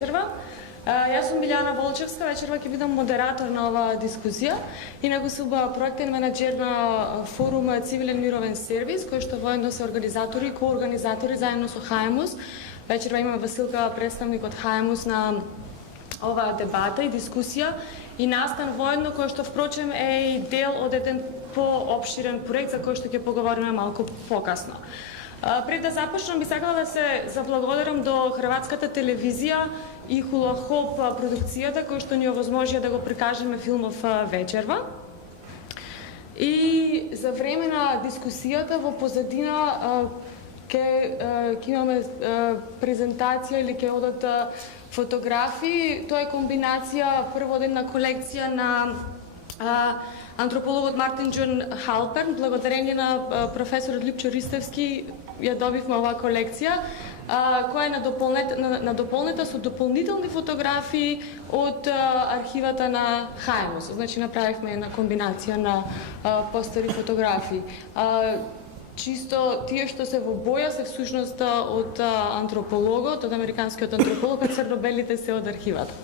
Јас сум Билјана Волчевска, вечерва ќе бидам модератор на оваа дискусија. Инаку сум проектен менаџер на форум Цивилен мировен сервис, кој што воедно се организатори и коорганизатори заедно со ХМУС. Вечерва имаме Василка, представник од ХМУС на оваа дебата и дискусија и настан воедно, кој што впрочем е и дел од еден поопширен проект за кој што ќе поговориме малку покасно. Пред да започнам, би сакала да се заблагодарам до Хрватската телевизија и Хула Хоп продукцијата, кој што ни овозможија да го прикажеме филмов вечерва. И за време на дискусијата во позадина ќе имаме презентација или ќе одат фотографии. Тоа е комбинација прво од една колекција на антропологот Мартин Джон Халперн. Благодарение на професорот Лјупчо Ристевски ја добивме оваа колекција, која е надополнета со дополнителни фотографии од архивата на ХМУС. Значи направивме една комбинација на постари фотографии. Чисто тие што се во боја се всушност од антропологот, од американскиот антрополог, а црно-белите се од архивата.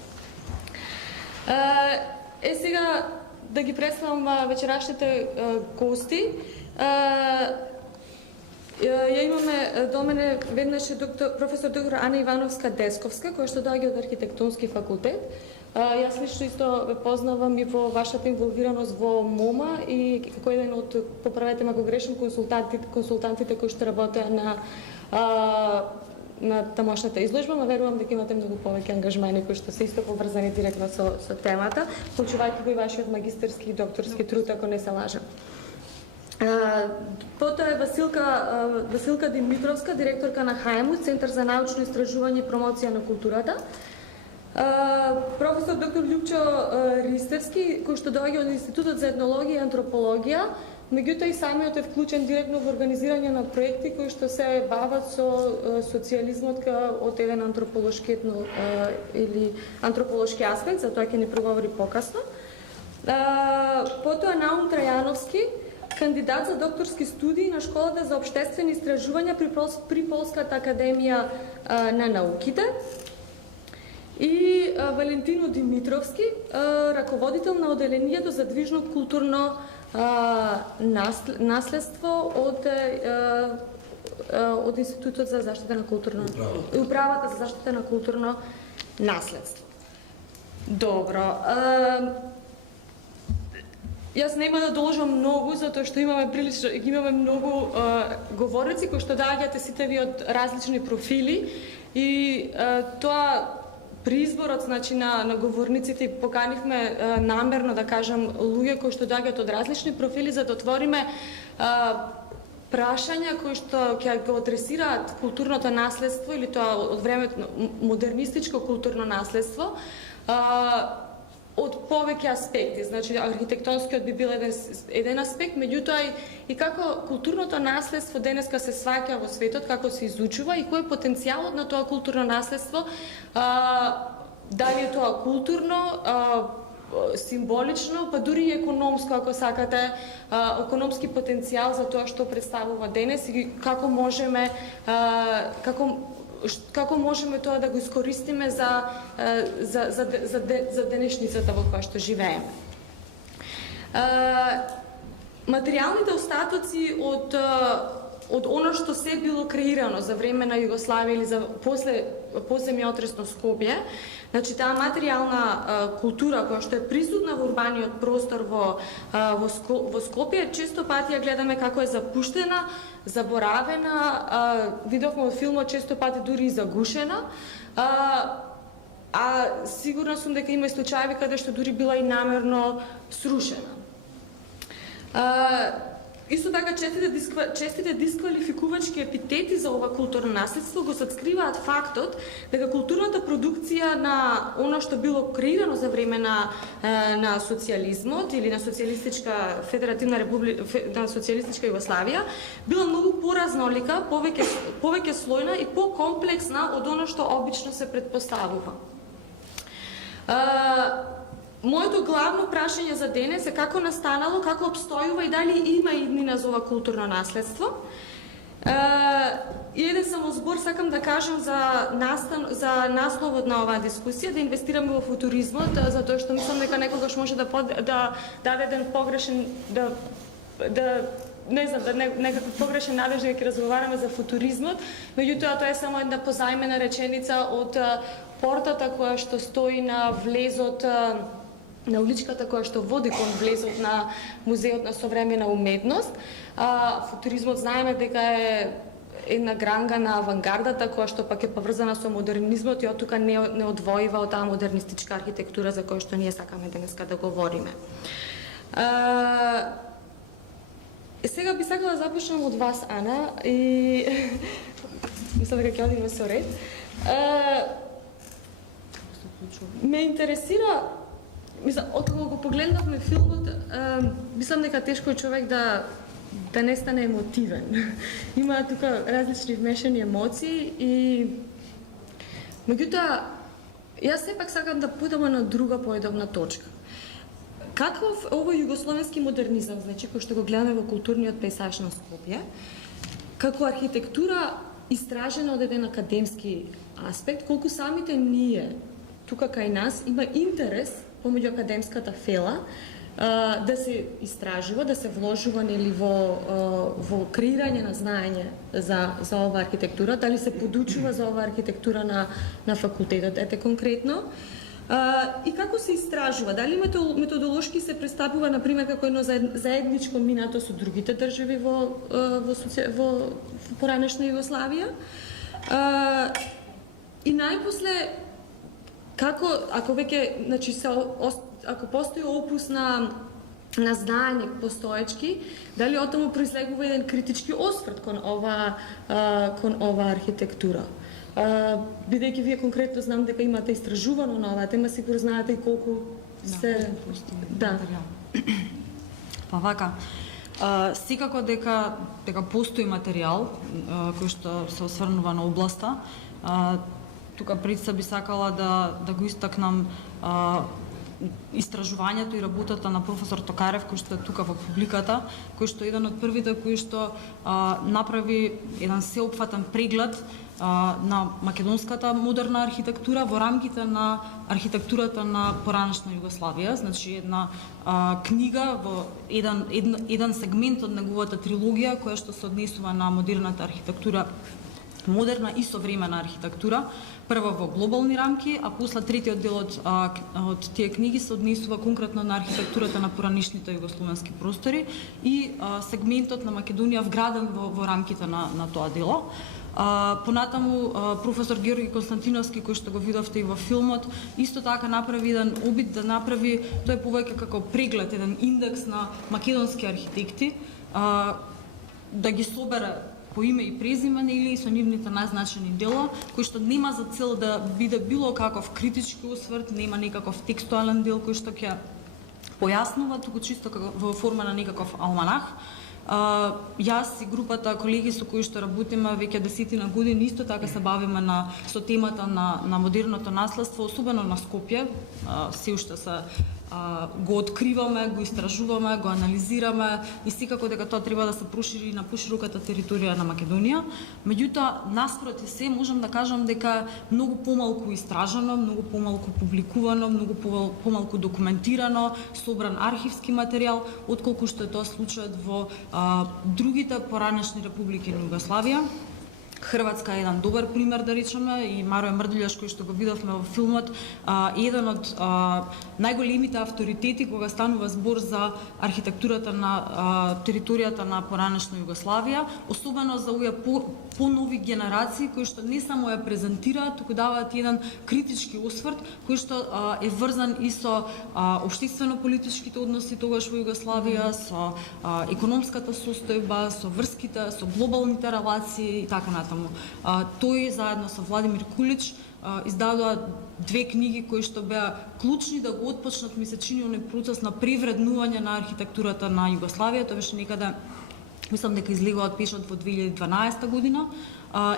Сега да ги представам вечерашните гости. Ја имаме до мене веднаш професор доктор Ана Ивановска-Десковска, која што доаѓа од архитектонски факултет. Јас лично исто ве познавам и во вашата инволвираност во МОМА и како еден од, поправете ме ако грешам, консултантите кои што работеа на тамошната изложба, ма верувам дека имате многу повеќе ангажмани кои што се исто поврзани директно со темата, вклучувајќи го и вашиот магистарски и докторски труд, ако не се лажам. Потоа е Василка Димитровска, директорка на ХМУС, Центар за научно истражување и промоција на културата. Професор доктор Лјупчо Ристевски, кој што доаѓа од Институтот за етнологија и антропологија, меѓутоа и самиот е вклучен директно во организирање на проекти кои што се бават со социјализмот од еден антрополошки или антрополошки аспект, за тоа ќе ни проговори покасно. Потоа Наум Трајановски, кандидат за докторски студии на Школата за општествени истражувања при Полската академија на науките. И Валентино Димитровски, раководител на оделението за движно културно наследство од Институтот за заштита на културно управата за заштита на културно наследство. Добро. Јас нема да должам многу, затоа што имаме многу говорници кои што доаѓате сите ви од различни профили и тоа при изборот, значи, на говорниците поканивме намерно, да кажам, луѓе кои што доаѓаат од различни профили за да отвориме прашања кои што ќе го адресираат културното наследство или тоа од времето модернистичко културно наследство од повеќе аспекти. Значи, архитектонскиот би бил еден аспект, меѓутоа и како културното наследство денеска се сваќа во светот, како се изучува и кој е потенцијалот на тоа културно наследство, дали е тоа културно, символично, па дури и економско, ако сакате, економски потенцијал за тоа што представува денес и како можеме тоа да го искористиме за денешницата во која што живееме. Материјалните остатоци од оно што се било креирано за време на Југославија или за после земјотресно Скопје, значи таа материјална култура која што е присутна во урбаниот простор во Скопје, често пати ја гледаме како е запуштена, заборавена, видовме од филмот често пати дури и загушена, а сигурна сум дека има и случаи каде што дури била и намерно срушена. Исто така честите дисквалификувачки епитети за ова културно наследство го садскриваат фактот дека културната продукција на оно што било креирано за време на социјализмот или на социјалистичка федеративна република, на социјалистичка Југославија била многу поразнолика, повеќе слојна и покомплексна од оно што обично се претпоставува. Моето главно прашање за денес е како настанало, како обстојува и дали има иднина за ова културно наследство. И еден само збор сакам да кажам за насловот на оваа дискусија, да инвестираме во футуризмот, затоа што мислам дека некогаш може да даде еден погрешен некаков погрешен надеж дека ќе разговараме за футуризмот, меѓутоа тоа е само една позајмена реченица од портата која што стои на влезот на уличката која што води кон влезот на Музеот на современа уметност. Футуризмот знаеме дека е една гранга на авангардата која што пак е поврзана со модернизмот и од тука не одвоива од таа модернистичка архитектура за која што ние сакаме денеска да говориме. Сега би сакала да започнам од вас, Ана, и мислам дека ќе одиме со ред. Ме интересира, откако го погледнавме филмот, мислам дека тешко е човек да не стане емотивен. Има тука различни вмешани емоции и меѓутоа јас сепак сакам да подам на друга поедовна точка. Каков овој југословенски модернизам, значи кој што го гледаме во културниот пејзаж на Скопје, како архитектура истражена од еден академски аспект, колку самите ние тука кај нас има интерес помеѓу академската фела да се истражува, да се вложува нели во креирање на знаење за оваа архитектура, дали се подучува за оваа архитектура на факултетот, ете конкретно. И како се истражува? Дали методолошки се представува, например, како едно заедничко минато со другите држави во поранешна Југославија? И најпосле, како, ако веќе, значи, ако постои опус на знаење постоечки, дали од таму произлегува еден критички осврт кон оваа архитектура? Бидејќи вие конкретно знам дека имате истражувано на оваа тема, сигурно знаете и колку се... Да. Па вака, секако дека постои материјал кој што се осврнува на областа. Тука пред се би сакала да го истакнам истражувањето и работата на професор Токарев, кој што е тука во публиката, кој што е еден од првите кој што направи еден сеопфатен преглед на македонската модерна архитектура во рамките на архитектурата на поранешна Југославија, значи една книга во еден сегмент од неговата трилогија која што се однесува на модерната архитектура, модерна и современа архитектура, прво во глобални рамки, а после третиот дел од тие книги се однесува конкретно на архитектурата на поранешните југословенски простори и сегментот на Македонија вграден во рамките на тоа дело. Понатаму професор Георги Константиновски, кој што го видовте и во филмот, исто така направи еден обид да направи, тој повеќе како преглед, еден индекс на македонски архитекти, да ги собере по име и презиме или со нивните најзначени дела, кој што нема за цел да биде било каков критички осврт, нема некаков текстуален дел кој што ќе појаснува, туку чисто во форма на некаков алманах. Јас и групата колеги со кои што работиме веќе 10 години исто така се бавиме со темата на модерното наследство, особено на Скопје. Се уште го откриваме, го истражуваме, го анализираме и секако дека тоа треба да се прошири на пошироката територија на Македонија. Меѓутоа, наспроти се, можам да кажам дека многу помалку истражано, многу помалку публикувано, многу помалку документирано, собран архивски материјал, отколку што е тоа случајот во другите поранешни републики на Југославија. Хрватска е еден добар пример, да речеме, и Марој Мрдулјаш, кој што го видовме во филмот, еден од најголемите авторитети кога станува збор за архитектурата на територијата на поранешна Југославија, особено за овие понови генерации кои што не само ја презентираат, туку даваат еден критички осврт кој што е врзан и со општествено-политичките односи тогаш во Југославија, со економската состојба, со врските, со глобалните релации и така натаму. Тој заедно со Владимир Кулич издадоа 2 книги кои што беа клучни да го отпочнат, ми се чини, оној процес на превреднување на архитектурата на Југославија. Тоа беше некаде, мислам дека излегуваат пишат во 2012 година.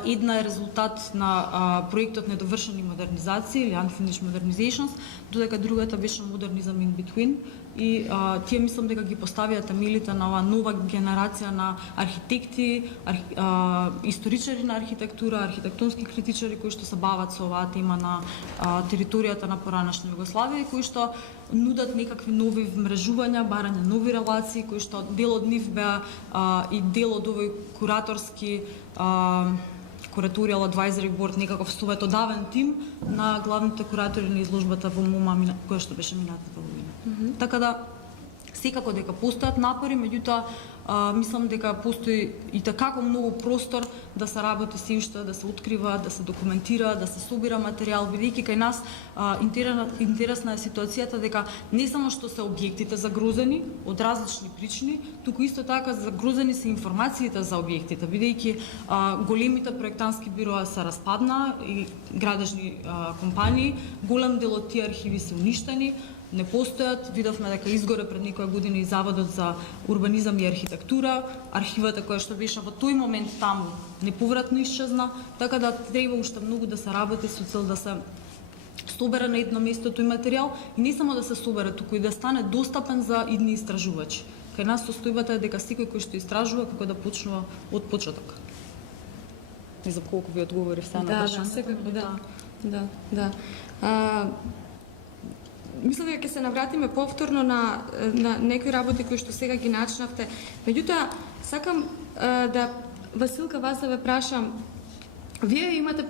Една е резултат на проектот недовршени модернизации или unfinished modernizations, додека другата беше Modernism in between. и тие мислам дека ги поставија темелите на оваа нова генерација на архитекти, историчари на архитектура, архитектонски критичари кои што се бават со оваа тема на територијата на поранешна Југославија и кои што нудат некакви нови вмрежувања, барање нови релации, кои што дел од нив беа и дел од овој кураторски Curatorial Advisory Board, некаков советодавен тим на главните куратори на изложбата во МОМА, која што беше минатата година. Така да, секако дека постојат напори, меѓутоа мислам дека постои и такако многу простор да се работи се уште, да се открива, да се документира, да се собира материјал, бидејќи кај нас интересна е ситуацијата дека не само што се објектите загрозени од различни причини, туку исто така загрозени се информациите за објектите, бидејќи големите проектантски бироа се распадна и градежни компании, голем дел од тие архиви се уништени, не постојат. Видовме дека изгоре пред некоја година и Заводот за урбанизам и архитектура, архивата која што беше во тој момент таму неповратно исчезна, така да треба уште многу да се работи со цел да се собере на едно место тој материјал и не само да се собере, туку и да стане достапен за идни истражувачи. Кај нас состојбата е дека секој кој што истражува како да почнува од почеток. Не знам колку ви одговорив сега на прашањето. Да, секако, да. Мислам дека ќе се навратиме повторно на некои работи кои што сега ги начнавте. Меѓутоа, сакам да Василка вас да ве прашам, вие имате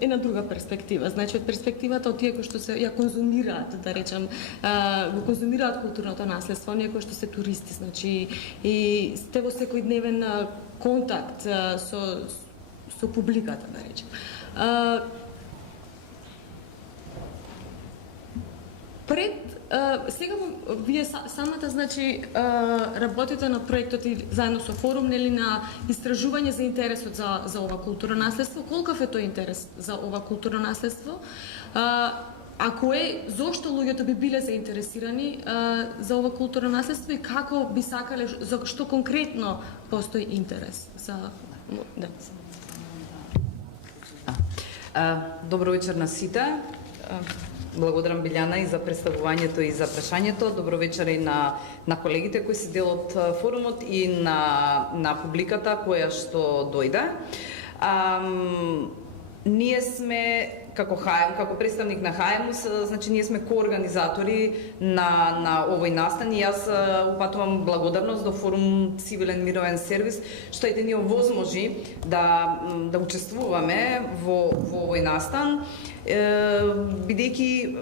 една друга перспектива, значи од перспективата од тие кои што се ја конзумираат, да речем, го конзумираат културното наследство, оние кои што се туристи, значи и сте во секојдневен контакт со публиката, да речем. Сега вие самата, значи, работите на проектот и заедно со форум, нели, на истражување за интересот за ова културно наследство. Колкав е тој интерес за ова културно наследство? Ако е, зошто луѓето би биле заинтересирани за ова културно наследство и како би сакале, за што конкретно постои интерес за Добро вечер на сите. Благодарам Билјана и за представувањето и за прашањето. Добро вечер и на колегите кои се дел од форумот и на публиката која што дојде. Ние сме како ХАЕМ, како представник на ХАЕМУС, значи ние сме коорганизатори на овој настан и јас упатувам благодарност до форум Цивилен мировен сервис што и да ни овозможи да учествуваме во овој настан, бидејќи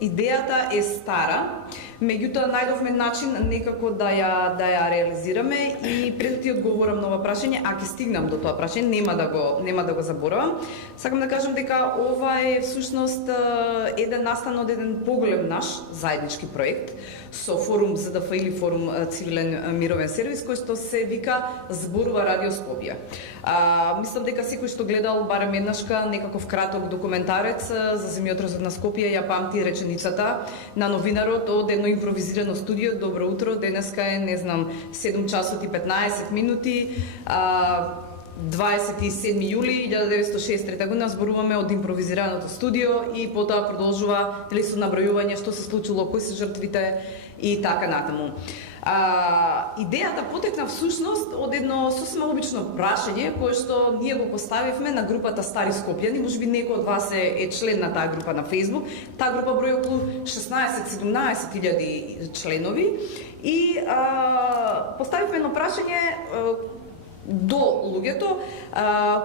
идејата е стара, меѓутоа најдовме начин некако да ја реализираме и пред да ти одговорам на ова прашање, а ќе стигнам до тоа прашање, нема да го заборавам. Сакам да кажам дека ова е всушност еден настан од еден поголем наш заеднички проект со форум ЗДФ или форум Цивилен мировен сервис кој што се вика Зборува Радио Скопје. Мислам дека секој што гледал барем еднашка некаков краток документарец за земјотресот на Скопје ја памти реченицата на новинарот од едно импровизирано студио. Добро утро, денеска е, не знам, 7 часот и 15 минути, 27 јули 1963 година зборуваме од импровизираното студио и потоа продолжува со набројување што се случило, кои се жртвите и така натаму. Идејата потекна всушност од едно сосема обично прашање кое што ние го поставивме на групата Стари Скопјани, можеби некој од вас е член на таа група на Facebook. Таа група брои околу 16-17 илјади членови и поставивме едно прашање до луѓето,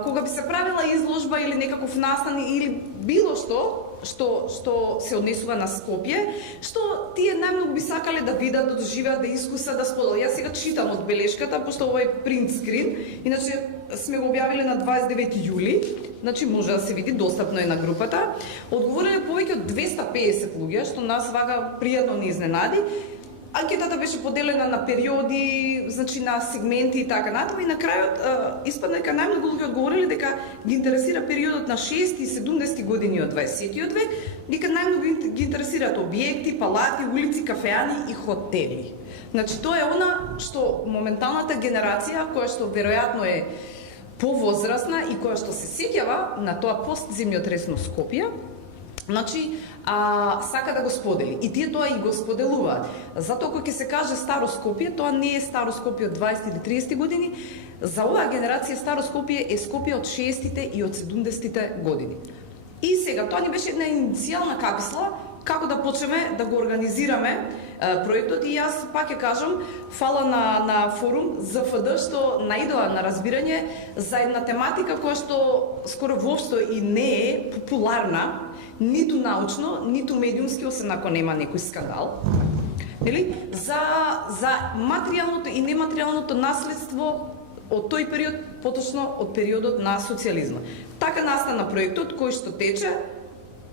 кога би се правила изложба или некаков настан или било што се однесува на Скопје, што тие најмногу би сакале да видат, да доживеат, да искусат, да споделат. Јас сега читам од белешката, пошто ова е принт скрин, иначе сме го објавиле на 29 јули, значи може да се види, достапно е на групата. Одговорено повеќе од 250 луѓе, што нас вака пријатно не изненади. Анкетата беше поделена на периоди, значи на сегменти и така натаму и на крајот испадна дека најмногу луѓе одговориле дека ги интересира периодот на 60 и 70 години од 20-тиот век, дека најмногу ги интересираат објекти, палати, улици, кафеани и хотели. Значи тоа е она што моменталната генерација која што веројатно е повозрасна и која што се сеќава на тоа постземјотресно Скопје, Значи, сака да го сподели. И тие тоа и го споделуваат. Затоа кога ќе се каже старо Скопје, тоа не е старо Скопје од 20 или 30 години. За оваа генерација старо Скопје е Скопје од 60-тите и од 70-тите години. И сега, тоа ни беше една иницијална капсула, како да почнеме да го организираме проектот, и јас пак ќе кажам фала на форум ЗФД што наидоа на разбирање за една тематика која што скоро воопшто и не е популарна, ниту научно, ниту медиумски, освен ако нема некој скандал. Нели? За материјалното и нематеријалното наследство од тој период, поточно од периодот на социјализма. Така настана проектот кој што тече.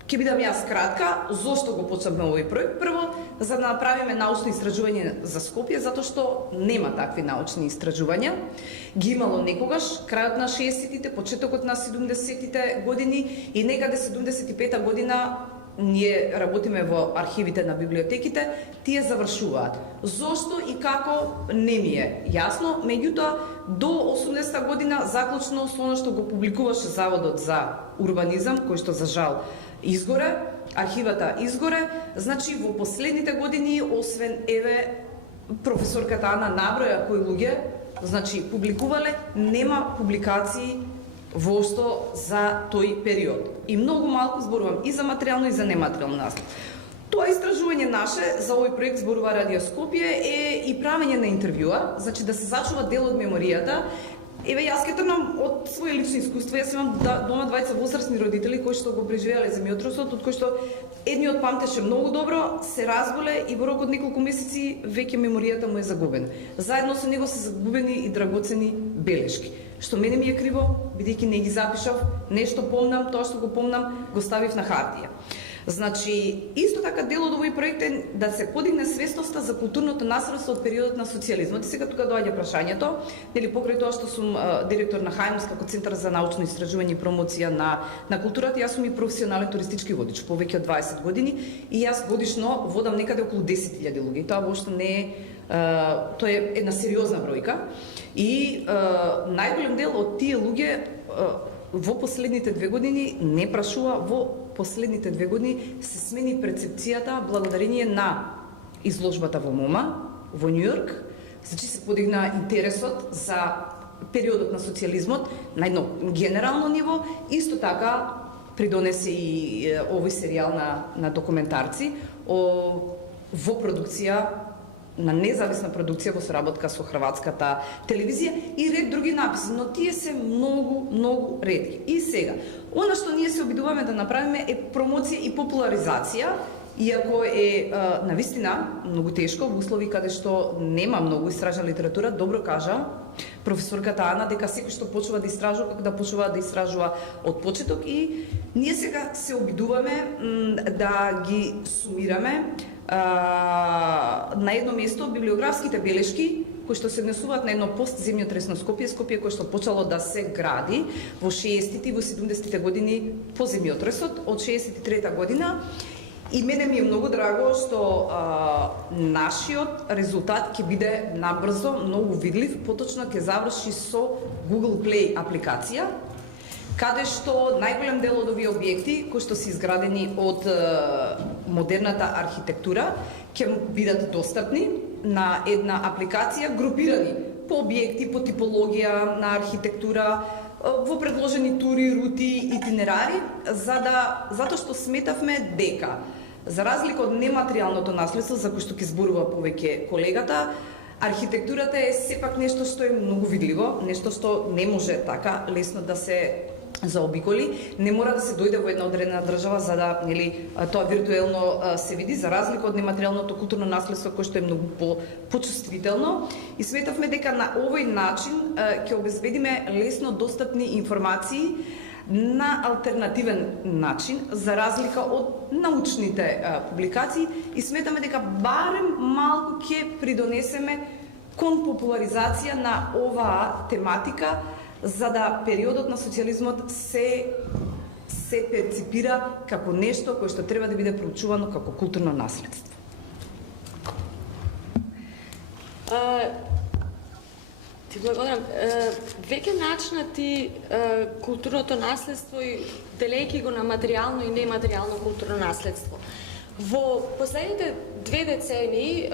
Ќе бидам јас кратка, зошто го почнавме овој проект? Прво, за да направиме научно истражување за Скопје, затоа што нема такви научни истражувања. Ги имало некогаш, крајот на 60-тите, почетокот на 70-тите години и некаде 75-та година ние работиме во архивите на библиотеките, тие завршуваат. Зошто и како не ми е јасно, меѓутоа до 80-та година заклучно со она што го публикуваше Заводот за урбанизам, кој што за жал изгоре, архивата изгоре, значи во последните години, освен професорката Ана наброја кои луѓе, значи публикувале, нема публикации воопшто за тој период. И многу малку зборувам и за материјално и за нематеријално наследство. Тоа истражување наше за овој проект зборува Радио Скопје е и правење на интервјуа, значи да се зачува дел од меморијата. Јас ќе тргнам од своје лични искуства. Јас имам дома двајца возрастни родители кои што го преживеале земјотресот, од кој што едниот памтеше многу добро, се разболе и во рок од неколку месеци веќе меморијата му е загубена. Заедно со него се загубени и драгоцени белешки. Што мене ми е криво, бидејќи не ги запишав, нешто помнам, тоа што го помнам, го ставив на хартија. Значи, исто така дел од овој проект е да се подигне свестоста за културното наследство од периодот на социјализмот. И сега тука доаѓа прашањето, нели покрај тоа што сум директор на Хајмс како Центар за научно истражување и промоција на културата, јас сум и професионален туристички водич повеќе од 20 години и јас годишно водам некаде околу 10.000 луѓе. Тоа воопшто не е тоа е една сериозна бројка. И најголем дел од тие луѓе во последните 2 години не прашува, во последните 2 години се смени перцепцијата благодарение на изложбата во МоМА во Њу Йорк. Значи се подигна интересот за периодот на социјализмот на едно генерално ниво. Исто така придонесе и овој серијал на документарци во продукција, на независна продукција во соработка со хрватската телевизија и ред други написи, но тие се многу ретки. И сега, она што ние се обидуваме да направиме е промоција и популаризација, иако е навистина многу тешко во услови каде што нема многу истражна литература. Добро кажа професорката Ана дека секој што почува да истражува, како да почува да истражува од почеток, и ние сега се обидуваме да ги сумираме на едно место библиографските белешки кои што се однесуваат на едно постземјотресно Скопје, кој што почало да се гради во 60-тите и во 70-тите години по земјотресот од 63-та година. И мене ми е многу драго што нашиот резултат ќе биде набрзо многу видлив, поточно ќе заврши со Google Play апликација, каде што најголем дел од овие објекти кои што се изградени од модерната архитектура ќе бидат достапни на една апликација, групирани по објекти, по типологија на архитектура, во предложени тури, рути, итинерари, затоа што сметавме дека за разлика од нематеријалното наследство за кој што ќе зборува повеќе колегата, архитектурата е сепак нешто што е многу видливо, нешто што не може така лесно да се заобиколи, не мора да се дојде во една одредена држава за да, нели, тоа виртуелно се види, за разлика од нематеријалното културно наследство кој што е многу почувствително. И сметавме дека на овој начин ќе обезбедиме лесно достапни информации на алтернативен начин, за разлика од научните публикации, и сметаме дека барем малку ќе придонесеме кон популаризација на оваа тематика, за да периодот на социјализмот се перципира како нешто кое што треба да биде проучувано како културно наследство. Ти благодарам. Веќе начнати културното наследство и делејќи го на материјално и нематеријално културно наследство. Во последните 2 децении,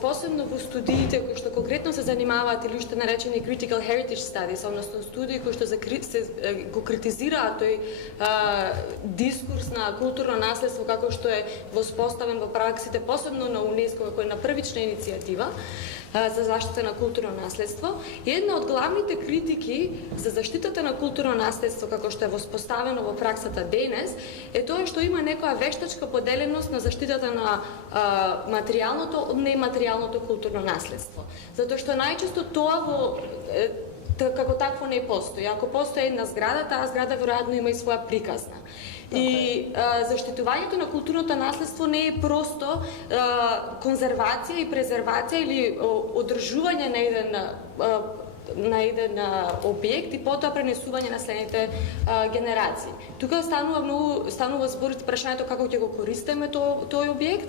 посебно во студиите кои што конкретно се занимаваат или уште наречени critical heritage studies, односно студии кои што го критизираат тој дискурс на културно наследство како што е воспоставен во праксите, посебно на УНЕСКО кој е на првична иницијатива за заштита на културно наследство. И една од главните критики за заштитата на културно наследство, како што е воспоставено во праксата денес, е тоа што има некоја вештачка поделеност на заштитата на материјалното од нематеријалното културно наследство. Затоа што најчесто тоа како такво не постои. Ако постои една зграда, таа зграда веројатно има и своја приказна. И заштитувањето на културното наследство не е просто конзервација и презервација или одржување на еден објект и потоа пренесување на следните генерации. Тука станува збор прашањето како ќе го користиме тој објект,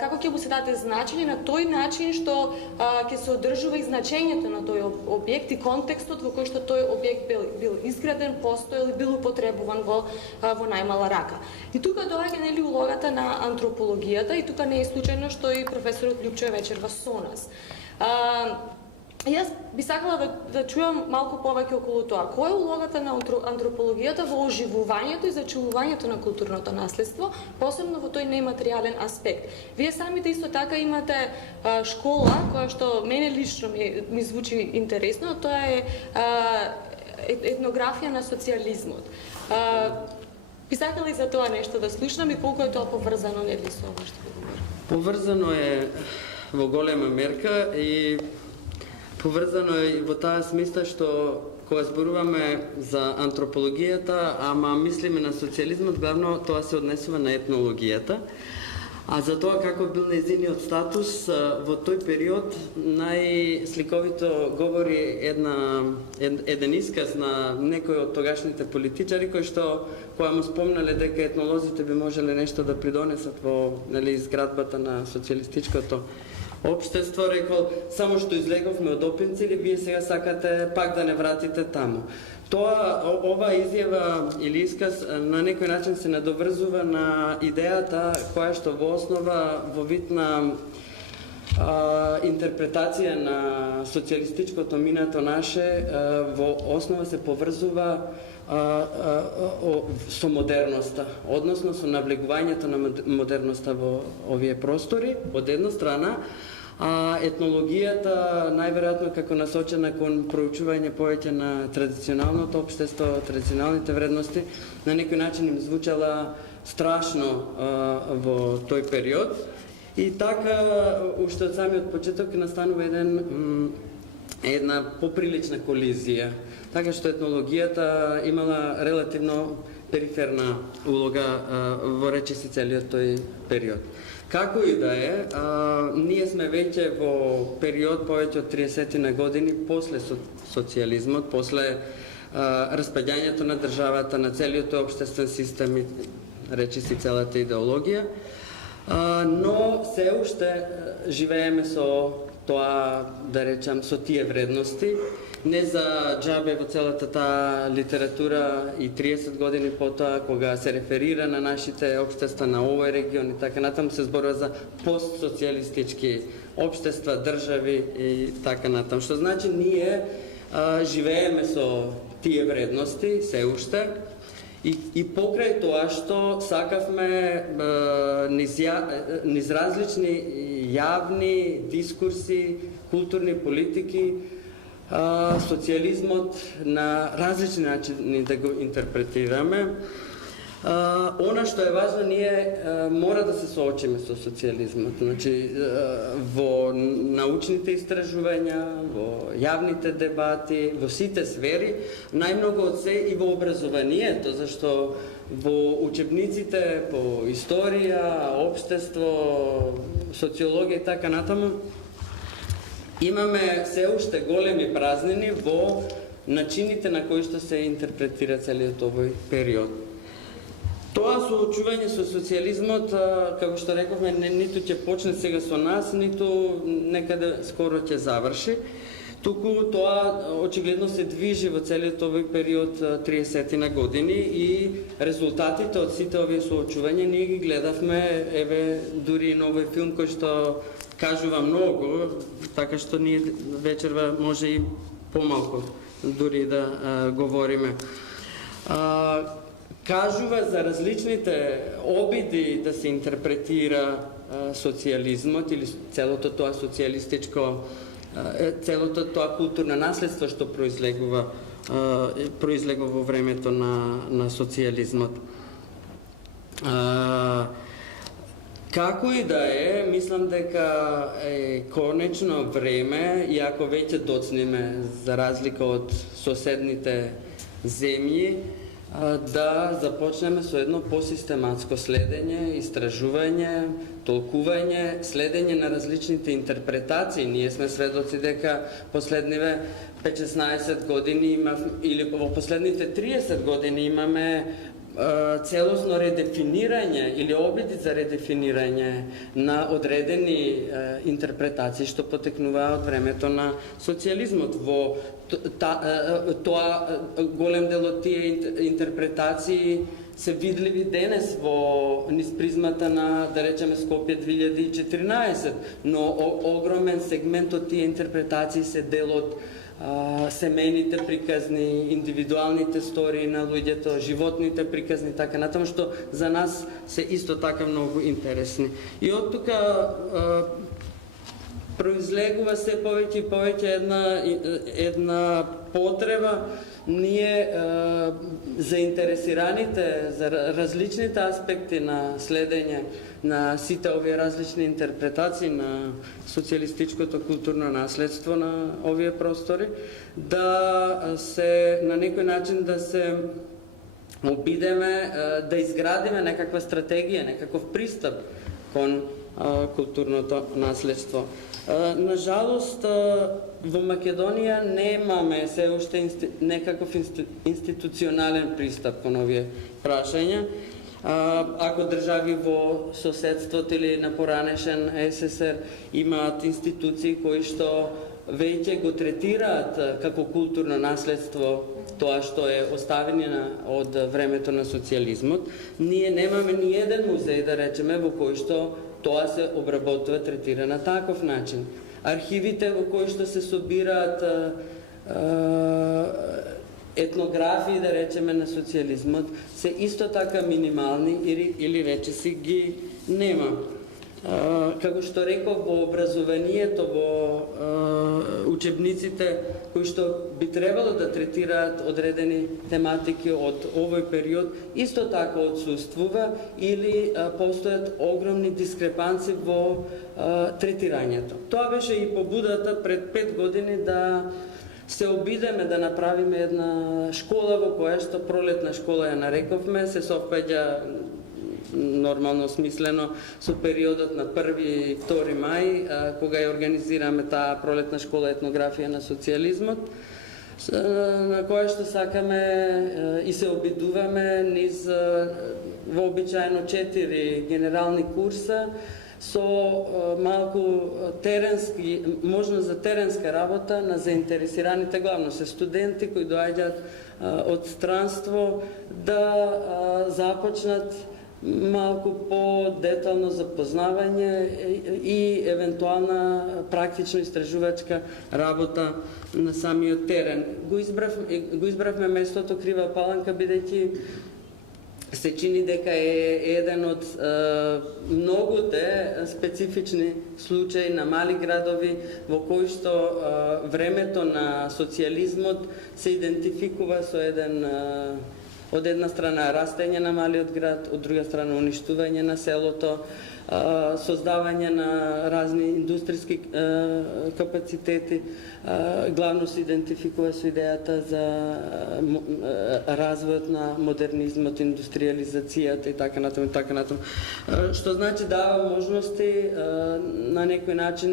како ќе му се даде значење на тој начин што ќе се одржува и значењето на тој објект и контекстот во кој што тој објект бил изграден, постоел и бил употребуван во најмала рака. И тука доаѓа нели улогата на антропологијата и тука не е случајно што и професорот Љупчо е вечерва со нас. Јас би сакала да чујам малку повеќе околу тоа. Која е улогата на антропологијата во оживувањето и зачувувањето на културното наследство, посебно во тој нематеријален аспект? Вие самите исто така имате школа која што мене лично ми звучи интересно, тоа е етнографија на социјализмот. Би сакала и за тоа нешто да слушнам и колку е тоа поврзано нели со ова што го говорам? Поврзано е во голема мерка и поврзано е во таа смисла што кога зборуваме за антропологијата, ама мислиме на социјализмот, главно тоа се однесува на етнологијата. А за тоа како бил нејзиниот статус во тој период најсликовито говори еден исказ на некој од тогашните политичари кои што кога му спомнале дека етнолозите би можеле нешто да придонесат во изградбата на социјалистичкото општество, рекол, само што излеговме од Опинци или вие сега сакате пак да не вратите таму. Ова изјава или исказ на некој начин се надоврзува на идејата која што во основа во вид на интерпретација на социјалистичкото минато наше во основа се поврзува со модерноста, односно со навлегувањето на модерноста во овие простори, од една страна, етнологијата најверојатно како насочена кон проучување повеќе на традиционалното општество, традиционалните вредности, на некој начин им звучала страшно во тој период. И така, уште од самиот почеток настанува една поприлична колизија, така што етнологијата имала релативно периферна улога во речиси целиот тој период. Како и да е, ние сме веќе во период повеќе од 30 на години после социјализмот, после распаѓањето на државата, на целиот општествен систем и речиси целата идеологија, но се уште живееме со тоа, да речам, со тие вредности. Не за џабе во целата таа литература и 30 години потоа, кога се реферира на нашите општества на овој регион и така натаму, се зборува за постсоцијалистички општества, држави и така натаму. Што значи ние живееме со тие вредности се уште и покрај тоа што сакавме низ различни јавни дискурси, културни политики, социјализмот на различни начини да го интерпретираме. Она што е важно, ние мора да се соочиме со социјализмот. Значи, во научните истражувања, во јавните дебати, во сите сфери, најмногу од се и во образованието, зашто во учебниците по историја, општество, социологија и така натаму, имаме се уште големи празнини во начините на кои што се интерпретира целиот овој период. Тоа соочување со социјализмот, како што рековме, ниту ќе почне сега со нас, ниту некаде скоро ќе заврши. Туку тоа очигледно се движи во целиот овој период 30 на години и резултатите од сите овие соочувања ние ги гледавме, еве дури и на овој филм кој што кажува многу, така што ние вечерва може и помалку дури да говориме. Кажува за различните обиди да се интерпретира социјализмот или целото тоа социјалистичко, целото тоа културно наследство што произлегува во времето на социјализмот. Како и да е, мислам дека е конечно време, иако веќе доцниме за разлика од соседните земји, да започнеме со едно посистематско следење, истражување, толкување, следење на различните интерпретации. Ние сме сведоци дека последниве 5-16 години или во последните 30 години имаме целосно редефинирање или обиди за редефинирање на одредени интерпретации што потекнуваа од времето на социјализмот. Во тоа голем дел од тие интерпретации се видливи денес во низ призмата на, да речеме, Скопје 2014, но огромен сегмент од тие интерпретации се дел од семејните приказни, индивидуалните стории на луѓето, животните приказни, така натаму, што за нас се исто така многу интересни. И од тука произлегува се повеќе и повеќе една потреба ние заинтересираните за различните аспекти на следење на сите овие различни интерпретации на социјалистичкото културно наследство на овие простори, да се на некој начин да се обидеме да изградиме некаква стратегија, некаков пристап кон културното наследство. На жалост, во Македонија немаме се уште некаков институционален пристап кон овие прашања. Ако држави во соседството или на поранешен СССР имаат институции кои што веќе го третираат како културно наследство тоа што е оставено од времето на социјализмот, ние немаме ни еден музеј, да речеме, во кој што тоа се обработува, третира на таков начин. Архивите во кои што се собираат етнографии, да речеме, на социјализмот, се исто така минимални или речиси ги нема. Како што реков, во образованието, во учебниците кои што би требало да третираат одредени тематики од овој период, исто така отсуствува или постојат огромни дискрепанци во третирањето. Тоа беше и побудата пред 5 години да се обидеме да направиме една школа во која што пролетна школа ја нарековме, се совпаѓа нормално смислено со периодот на 1 и 2 мај, кога ја организираме таа пролетна школа етнографија на социјализмот, на која што сакаме и се обидуваме низ вообичаено 4 генерални курса со малку теренски, можност за теренска работа на заинтересираните, главно се студенти кои доаѓаат од странство, да започнат малку по-детално запознавање и евентуална практично истражувачка работа на самиот терен. Го избравме местото Крива Паланка бидејќи се чини дека е еден од многуте специфични случаи на мали градови во кои што времето на социјализмот се идентификува со од една страна растење на малиот град, од друга страна уништување на селото, создавање на разни индустријски капацитети, главно се идентификува со идејата за развојот на модернизмот, индустриализацијата и така натаму, што значи дава можности на некој начин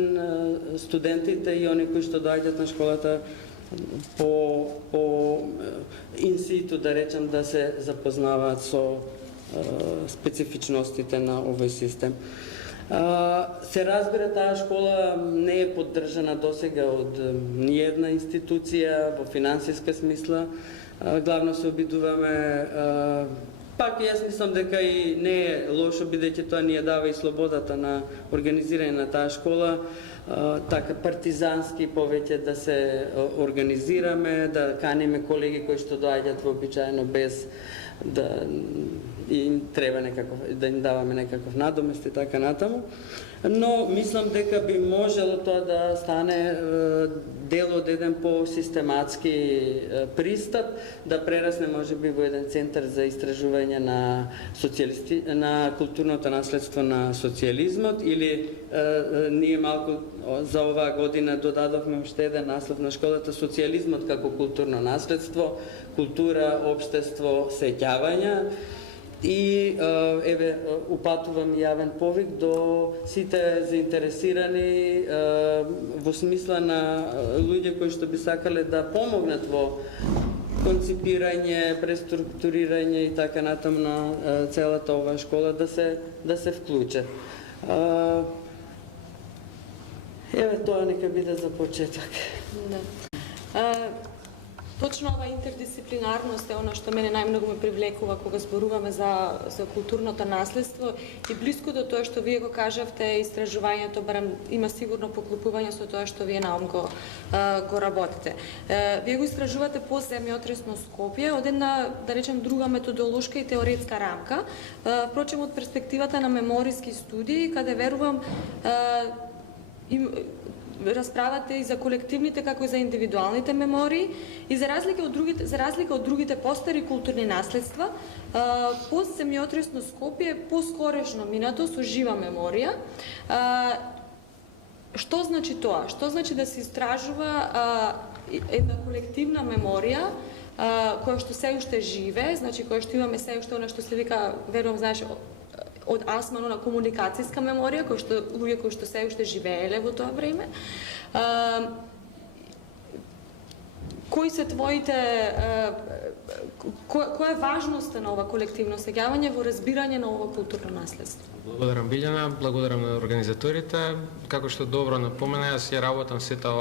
студентите и они кои што доаѓаат на школата по инситу, да речем, да се запознаваат со специфичностите на овој систем. Се разбира, таа школа не е поддржана досега од ниедна институција во финансиска смисла. Главно се обидуваме, пак јас мислам дека и не е лошо, бидејќи тоа ни ја дава и слободата на организирање на таа школа, така партизански повеќе да се организираме, да каниме колеги кои што доаѓаат вообичаено без да им треба некаков, да им даваме некаков надомест и така натаму. Но мислам дека би можело тоа да стане дел од еден по-систематски пристап, да прерасне можеби во еден центар за истражување на културното наследство на социјализмот, или ние малку за оваа година додадовме уште еден наслов на школата, социјализмот како културно наследство, култура, општество, сеќавања. И еве упатувам јавен повик до сите заинтересирани во смисла на луѓе кои што би сакале да помогнат во конципирање, преструктурирање и така натаму на целата оваа школа да се вклучат. Еве тоа нека биде за почеток. Да. Точно ова интердисциплинарност е она што мене најмногу ме привлекува кога зборуваме за културното наследство и блиско до тоа што вие го кажавте, истражувањето барем има сигурно поклопување со тоа што вие наум го работите. Вие го истражувате по земјотресно Скопје од една, да речем, друга методолошка и теоретска рамка, впрочем од перспективата на мемориски студии, каде верувам расправате и за колективните како и за индивидуалните мемории и за разлика од другите постари културни наследства, постсемиотресно Скопје е поскорешно минато со жива меморија. Што значи тоа? Што значи да се истражува една колективна меморија која што се уште живе, значи која што имаме се уште она што се вика, верувам, знаеш, од Асмано на комуникацијска меморија, кој што луѓе кои што се уште живееле во тоа време. Кои се твоите која е важноста на ова колективно сеќавање во разбирање на ова културно наследство? Благодарам Билјана, благодарам на организаторите. Како што добро напомена, јас ја работам сето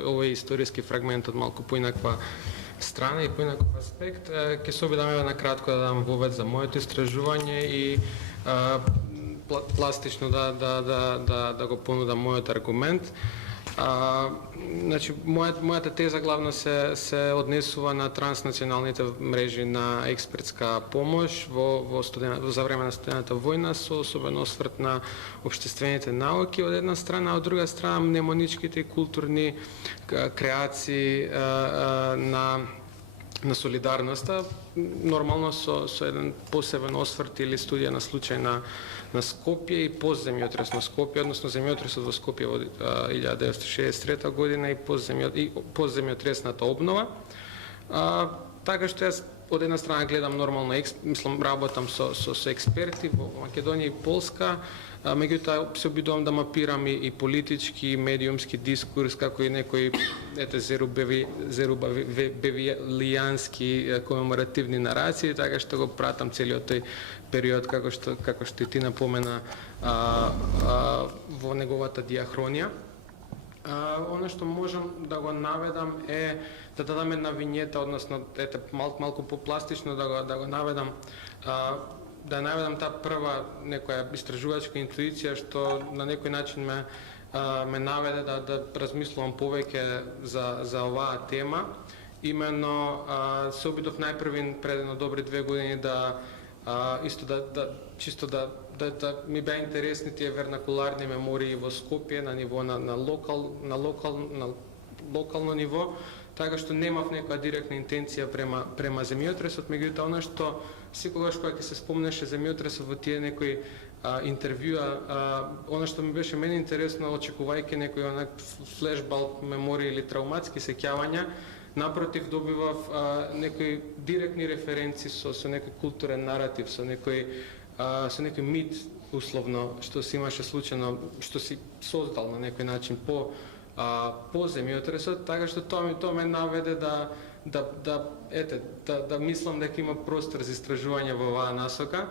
овој историски фрагмент од малку поинаква страна и поинаков аспект. Ќе се обидам на кратко да дам вовед за моето истражување и пластично да го понудам мојот аргумент. Значи, мојата теза главно се однесува на транснационалните мрежи на експертска помош за време на студената војна, со особен осврт на општествените науки од една страна, а од друга страна мнемоничките и културни креации на солидарноста, нормално со еден посебен осврт или студија на случај на Скопје и постземјотрес на Скопје, односно земјотресот во Скопје во 1963 година и постземјотресната обнова. Така што јас од една страна гледам нормално, мислам, работам со експерти во Македонија и Полска, меѓутоа се обидувам да мапирам и политички, и медиумски дискурс, како и некои зерубевилијански комеморативни нарации, така што го пратам целиот тој период, како што и ти напомена, во неговата диахронија. Оно што можам да го наведам е да дадам една винјета, односно малку попластично да го наведам, да наведам таа прва некоја истражувачка интуиција што на некој начин ме наведе да размислувам повеќе за оваа тема. Именно се обидов најпрви пред едно добри 2 години чисто да ми беа интересни тие вернакуларни мемории во Скопје на ниво на локално ниво, така што немав некоја директна интенција према земјотресот, меѓутоа она што секогаш кога ќе се спомнеше земјотресот во тие некои интервјуа, она што ми беше мене интересно, очекувајќи некој онак флешбал мемории или травматски сеќавања, напротив добивав некои директни референци со некој културен наратив, со некој мит условно што се имаше случајно, што си создал на некој начин по земјотресот, така што тоа ме наведе да мислам дека има простор за истражување во оваа насока.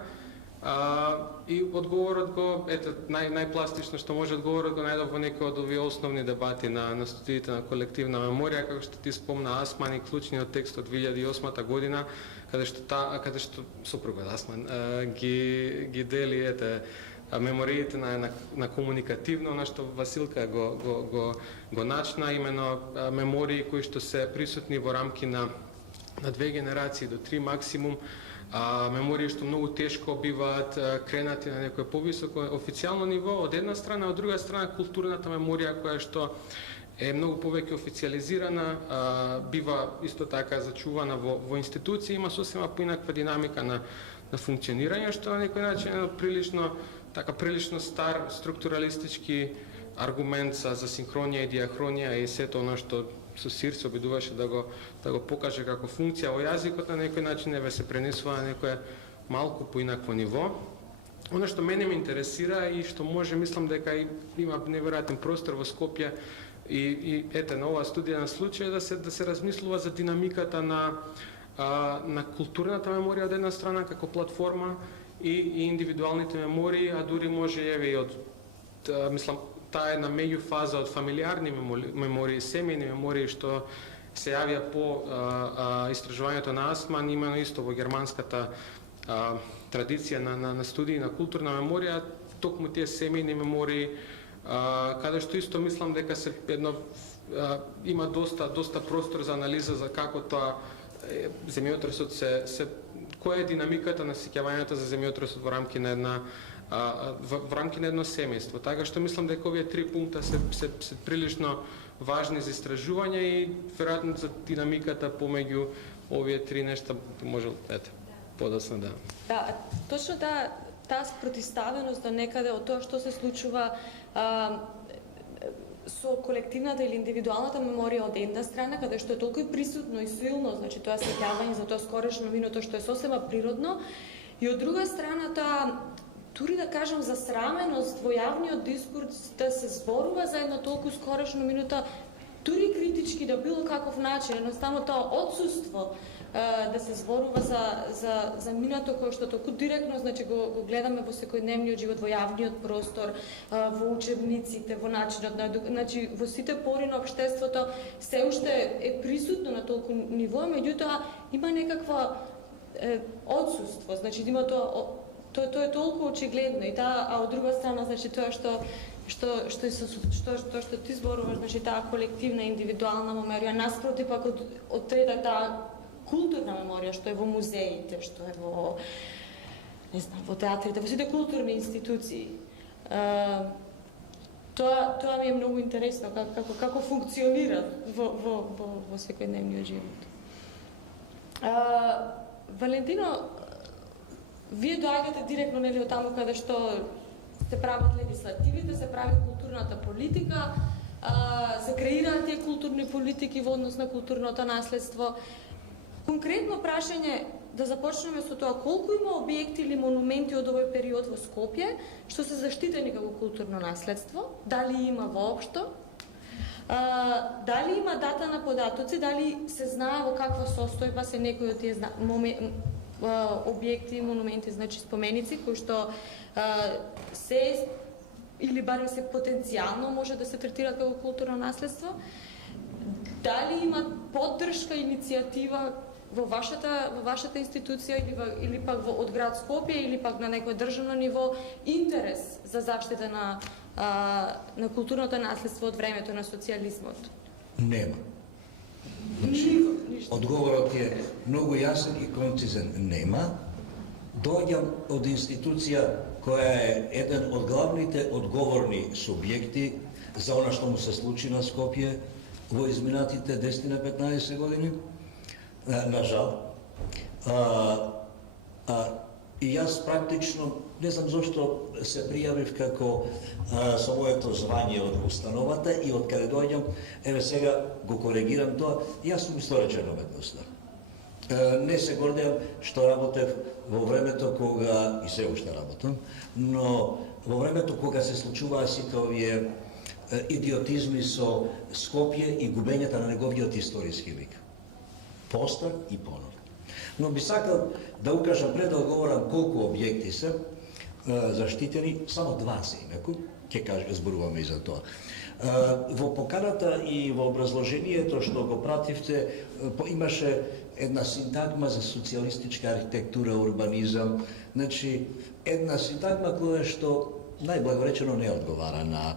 И одговорот го, ето, најпластично што може одговорот го најдов во некои од овие основни дебати на студиите на колективна меморија, како што ти спомна Асман и клучниот текст од 2008 година, каде што сопругот Асман ги дели мемориите на комуникативно, на што Василка го начна, имено мемории кои што се присутни во рамки на 2 генерации до 3 максимум, мемории што многу тешко биваат кренати на некој повисоко официјално ниво, од една страна, од друга страна културната меморија која што е многу повеќе официјализирана, бива исто така зачувана во институции, има сосема поинаква динамика на функционирање, што на некој начин е прилично стар структуралистички аргумент за синхронија и диахронија и сето оно што со Сир се обидуваше да го покаже како функција во јазикот, на некој начин се пренесува на некое малку поинакво ниво. Оно што мене ме интересира и што може, мислам дека има неверојатен простор во Скопје и ете на оваа студија на случај да се размислува за динамиката на културната меморија од една страна како платформа и индивидуалните мемории, а дури може и од мислам таа една меѓуфаза од фамилиарни мемории, семејни мемории што се јавија по истражувањето на Асман, имено исто во германската традиција на студии на културна меморија, токму тие семејни мемории, каде што исто мислам дека се има доста простор за анализа за како тоа земјотресот која е динамиката на сеќавањето за земјотресот во рамки на едно семејство. Така што мислам дека овие 3 пункта се прилично важни за истражување и веројатно за динамиката помеѓу овие 3 нешта може подоцна да. Да, точно таа спротиставеност до некаде од тоа што се случува со колективната или индивидуалната меморија од една страна, каде што е толку присутно и силно, значи тоа сеќавање за тоа скорешно минуто што е сосема природно, и од друга страна таа дури да кажам засраменост во јавниот дискурс да се зборува за едно толку скорешно минута, дури критички да било каков начин, едноставно тоа отсуство да се зборува за минато кој што толку директно, значи го гледаме во секојдневниот живот, во јавниот простор, во учебниците, во начинот на значи во сите пори на општеството се уште е присутно на толку ниво, меѓутоа има некаква отсуство, значи има тоа е толку очигледно и а од друга страна значи тоа што ти зборуваш, значи таа колективна индивидуална меморија наспроти пак од трета таа културна меморија што е во музеите, што е во во театрите, во сите културни институции. Тоа ми е многу интересно како функционира во секојдневниот живот. Валентино, вие доаѓате директно нели од таму каде што се прават легислативите, се прави културната политика, се креираат тие културни политики во однос на културното наследство. Конкретно прашање да започнеме со тоа колку има објекти или монументи од овој период во Скопје што се заштитени како културно наследство, дали има воопшто, дали има дата на податоци, дали се знае во каква состојба се некои од тие објекти и монументи, значи споменици кои што се или барем се потенцијално може да се третираат како културно наследство. Дали има поддршка, иницијатива во вашата институција или пак од град Скопје или пак на некој државно ниво интерес за заштита на културното наследство од времето на социјализмот? Нема. Значи, одговорот е многу јасен и концизен. Нема. Доаѓам од институција која е еден од главните одговорни субјекти за она што му се случи на Скопје во изминатите 10-15 години, на жал. И јас практично, не знам зошто се пријавив како со моето звање од установата и од каде доаѓам, еве сега го коригирам тоа, јас сум историчар на уметноста. Не се гордеам што работев во времето кога, и се уште работам, но во времето кога се случуваа сите овие идиотизми со Скопје и губењето на неговиот историски лик. Постар и понов. Но би сакал да укажам пред да одговорам колку објекти се заштитени, само 2 се инаку, ќе зборуваме и за тоа. Во поканата и во образложението што го пративте, имаше една синтагма за социјалистичка архитектура, урбанизам, значи една синтагма која што најблагоречено не одговара на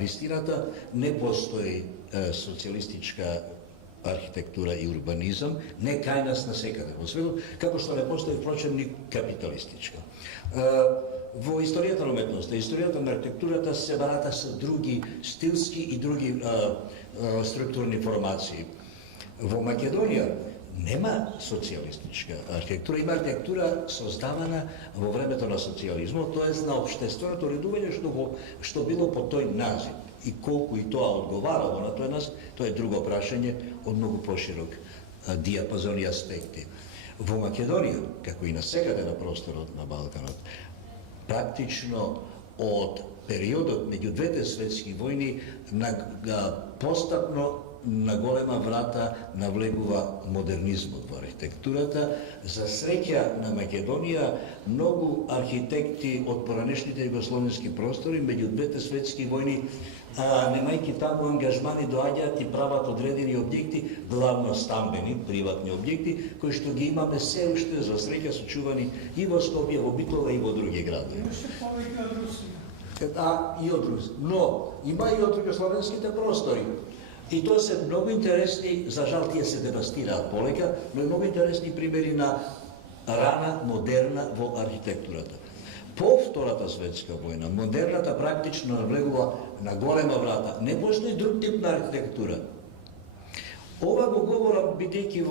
вистината. Не постои социјалистичка архитектура и урбанизам, не кај нас насекаде во светот, како што не постои впрочем ни капиталистичка. Во историјата на уметноста, историјата на архитектурата се барата со други стилски и други структурни формации. Во Македонија нема социјалистичка архитектура, има архитектура создавана во времето на социјализмот, тоест на општественото редување што било по тој назив. И колку и тоа одговарало на тој назив, тоа е друго прашање од многу поширок диапазон и аспекти. Во Македонија, како и насекаде на просторот на Балканот, практично од периодот меѓу двете светски војни постапно на голема врата навлегува модернизмот во архитектурата. За среќа на Македонија, многу архитекти од поранешните југословенски простори меѓу двете светски војни, немајќи таму ангажмани, доаѓаат и прават одредени објекти, главно стамбени, приватни објекти, кои што ги имаме се уште за среќа сочувани и во Скопје, во Битола и во други градови. Имаше повеќе од Русија. И од Русија. Но има и од југословенските простори. И тоа се многу интересни, за жал тие се девастираат полека, но и многу интересни примери на рана модерна во архитектурата. По Втората светска војна, модерната практично навлегува на голема врата. Не постои друг тип на архитектура. Ова го говорам бидејќи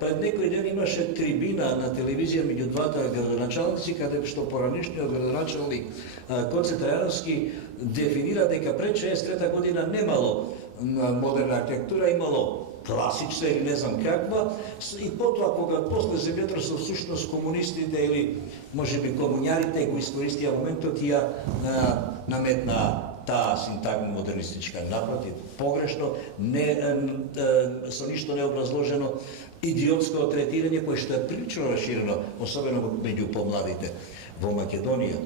пред некој ден имаше трибина на телевизија меѓу двата градоначалници, каде што поранешниот градоначалник Коце Трајановски дефинира дека пред 63 година немало модерна архитектура, имало класична или не знам каква, и потоа кога после земјотресот всушност комунистите или можеби комуњарите го искористија моментот и ја наметна таа синтагма модернистичка. Напротив, погрешно, со ништо не образложено, идиотско третирање кое што е прилично расширено, особено меѓу помладите. Во Македонија,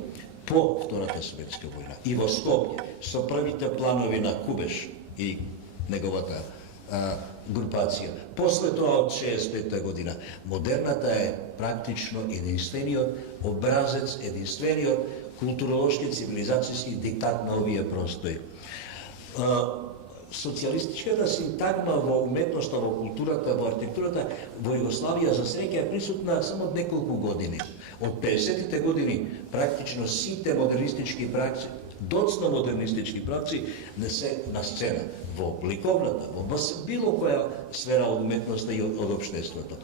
по Втората светска војна и во Скопје, со првите планови на Кубеш и неговата групација. После тоа од 65 година, модерната е практично единствениот образец, единствениот културолошки, цивилизацијски диктат на овие простори. Социјалистичката синтагма во уметноста, во културата, во архитектурата во Југославија за среќа е присутна само од неколку години. Од 50-тите години практично сите модернистички пракси, доцна модернистички пракси не се на сцена во ликовната, во било која сфера од уметноста и од општеството.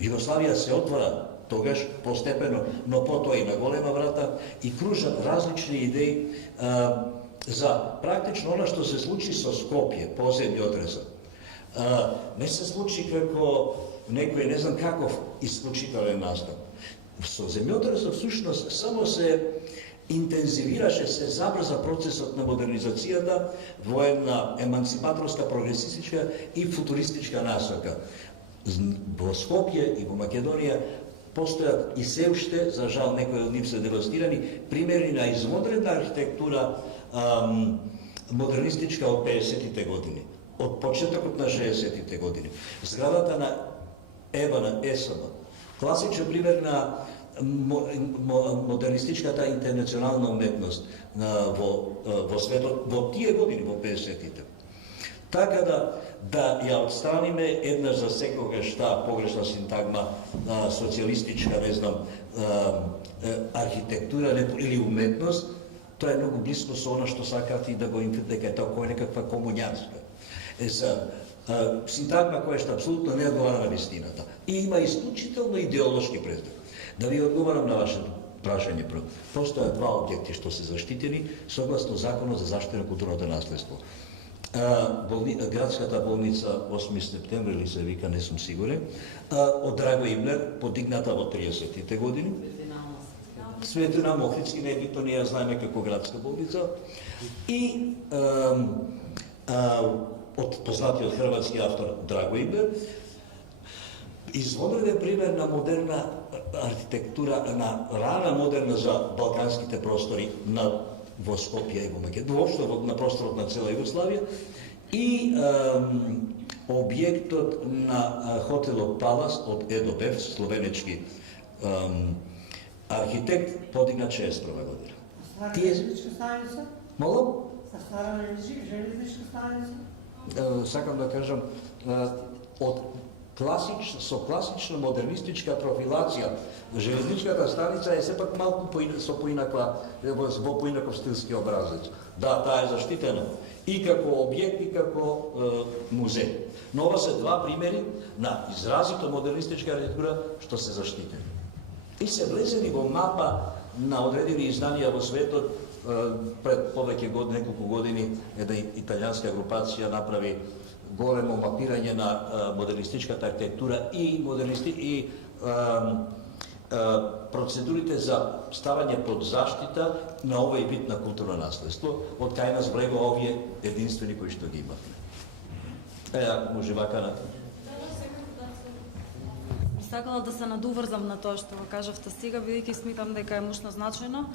Југославија се отвора тогаш постепено, но потоа и на голема врата и кружат различни идеи за практично она што се случи со Скопје по земјотресот. Не се случи како некој не знам каков исклучителен настап. Со земјотресот всушност само се интензивираше, се забрза процесот на модернизацијата во една емансипаторска, прогресистичка и футуристичка насока. Во Скопје и во Македонија постојат и се уште, за жал некои од нив се девастирани, примери на извонредна архитектура модернистичка од 50-тите години, од почетокот на 60-тите години. Зградата на ЕБА, на ЕСМ, класичен пример на модернистичката интернационална уметност во светот во тие години, во 50-тите. Така да ја отстраниме еднаш за секогаш таа погрешна синтагма социјалистичка, не знам, архитектура или уметност, тоа е многу близко со она што сакат и да го дека тоа кој некаква комуњарска. Синтагма која што апсолутно не одговара на вистината и има исклучително идеолошки представ. Да ви одговарам на вашето прашање. Постојат два објекти што се заштитени согласно Законот за заштита на културното наследство. Градската болница 8 септември или се вика, не сум сигурен, од Драго Ибнер, подигната во 30-тите години. Светина Мохридски, не е битно, ние ја знаеме како градска болница. И од познатиот хрватски автор Драго Ибнер, Изводрен пример на модерна архитектура, на рана модерна за балканските простори во Скопје и во Македонија, воопшто на просторот на цела Југославија, и објектот на хотелот Палас од Едо Беф, словенечки архитект, подигнат 61 година. Железничка станица? Молам? Sa stara železnička stanica? Сакам да кажам, со класична модернистичка профилација, железничката станица е сепак малку во поинаков стилски образец. Да, таа е заштитена и како објект и како музеј. Но ова се два примери на изразито модернистичка архитектура што се заштитени. И се влезени во мапа на одредени изданија во светот. Пред повеќе неколку години една италијанска групација направи големо мапирање на модернистичката архитектура и процедурите за ставање под заштита на овој вид на културно наследство, од кај нас брега овие единствени кои што ги имаме. Може вака на... Сакала да се надуврзам на тоа што го кажавте сега, бидејќи сметам дека е мощно значајно.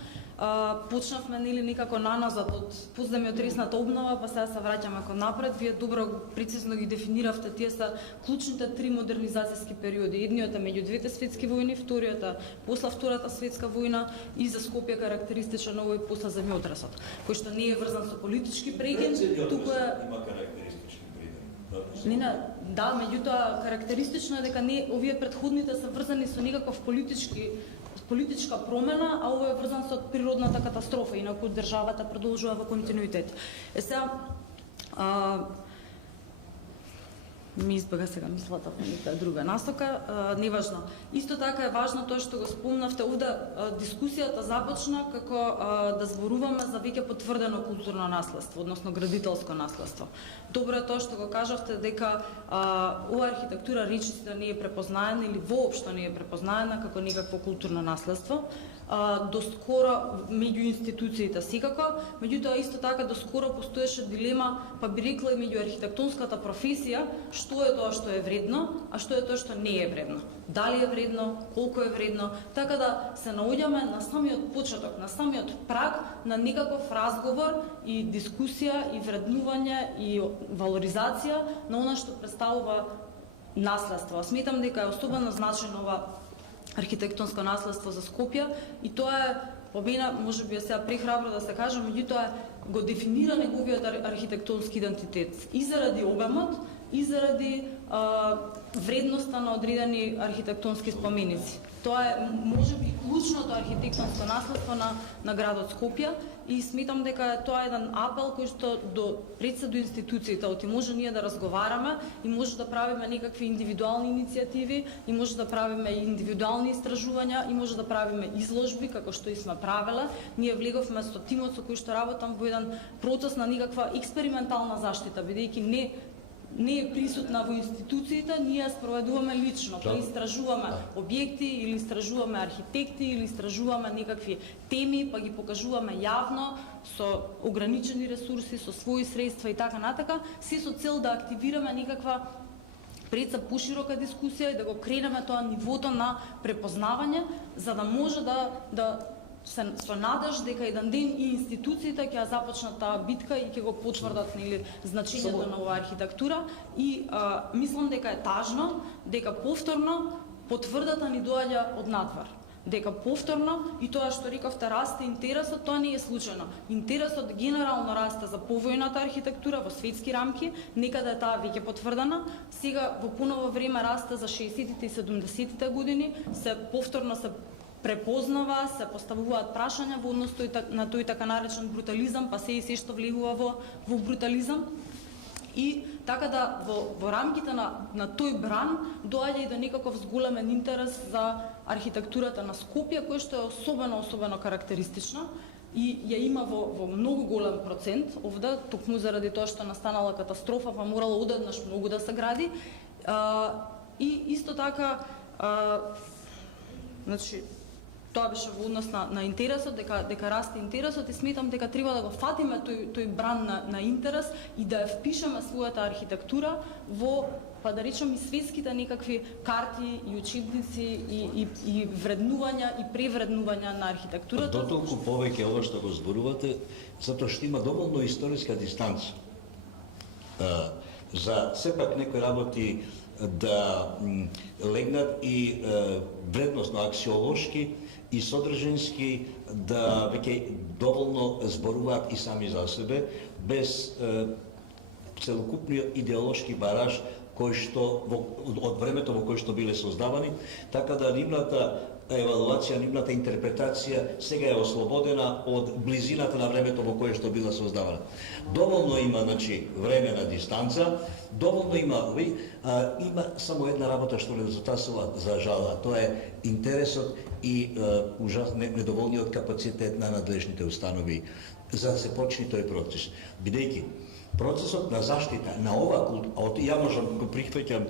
Почнавме некако наназад од пуздами од ресната обнова, па сега се враќаме кон напред. Вие добро прецизно ги дефиниравте, тие се клучните три модернизацијски периоди. Едниот е меѓу двете светски војни, вториот е после Втората светска војна и за Скопје карактеристичен овој после земјотресот, кој што не е врзан со политички прегин, туку е има карактеристични прегин. Не, да, меѓутоа карактеристично е дека не овие претходните се врзани со некаков политичка промена, а ова е врзан со природната катастрофа, инаку државата продолжува во континуитет. Сега ми избега сега мислата во нека друга насока, неважно. Исто така е важно тоа што го спомнавте овде, дискусијата започна како да зборуваме за веќе потврдено културно наследство, односно градителско наследство. Добро е тоа што го кажавте дека ова архитектура речиси да не е препознаена или воопшто не е препознаена како некакво културно наследство. Доскоро меѓу институциите секако, меѓутоа исто така доскоро постоеше дилема, па би рекла и меѓу архитектонската професија, што е тоа што е вредно, а што е тоа што не е вредно. Дали е вредно, колку е вредно, така да се наоѓаме на самиот почеток, на самиот праг на некаков разговор и дискусија и вреднување и валоризација на она што представува наследство. Сметам дека е особено значајно ова архитектонско наследство за Скопје и тоа е по мене, можеби е сега прехрабро да се каже, меѓутоа го дефинира неговиот архитектонски идентитет и заради обемот и заради вредноста на одредени архитектонски споменици. Тоа е можеби клучното архитектонско наследство на градот Скопје и сметам дека тоа е еден апел кој што пред се до институциите, оти може ние да разговараме и може да правиме некакви индивидуални иницијативи и може да правиме индивидуални истражувања и може да правиме изложби како што и сме правеле. Ние влеговме со тимот со кој што работам во еден процес на некаква експериментална заштита, бидејќи не е присутна во институциите, ние спроведуваме лично, па истражуваме објекти или истражуваме архитекти или истражуваме некакви теми, па ги покажуваме јавно со ограничени ресурси, со своји средства и така натака, се со цел да активираме некаква пред се поширока дискусија и да го кренеме тоа нивото на препознавање, за да може да со надеж дека еден ден и институциите ќе започнат таа битка и ќе го потврдат значењето на оваа архитектура и мислам дека е тажно дека повторно потврдата ни доаѓа од надвор. Дека повторно и тоа што рековте расте интересот, тоа не е случајно. Интересот генерално расте за повојната архитектура во светски рамки, некаде таа веќе потврдена, сега во поново време расте за 60-тите и 70-тите години, се повторно се препознава, се поставуваат прашања во однос на тој така наречен брутализам, па се и се што влегува во брутализам. И така да во рамките на тој бран доаѓа и до некаков зголемен интерес за архитектурата на Скопје, кој што е особено карактеристична и ја има во многу голем процент овде, токму заради тоа што настанала катастрофа, па морало одеднаш многу да се гради. И исто така, значи, тоа беше во однос на интересот, дека расте интересот и сметам дека треба да го фатиме тој бран на интерес и да ја впишеме својата архитектура во па да речем и светските некакви карти и учебници и вреднувања и превреднувања на архитектурата. Дотолку повеќе ова што го зборувате, затоа што има доволно историска дистанца. За сепак некои работи да легнат и вредносно аксиолошки и содржински да веќе доволно зборуваат и сами за себе, без целокупниот идеолошки бараж кој што од времето во кој што биле создавани, така да нивната евалуација, нивната интерпретација сега е ослободена од близината на времето во кое што била создавана. Доволно има, значи, времена дистанца, доволно има, има само една работа што недостасува за жал, а тоа е интересот и недоволниот капацитет на надлежните установи за да се почне тој процес. Бидејќи процесот на заштита на ова култура, ја можам го прихваќам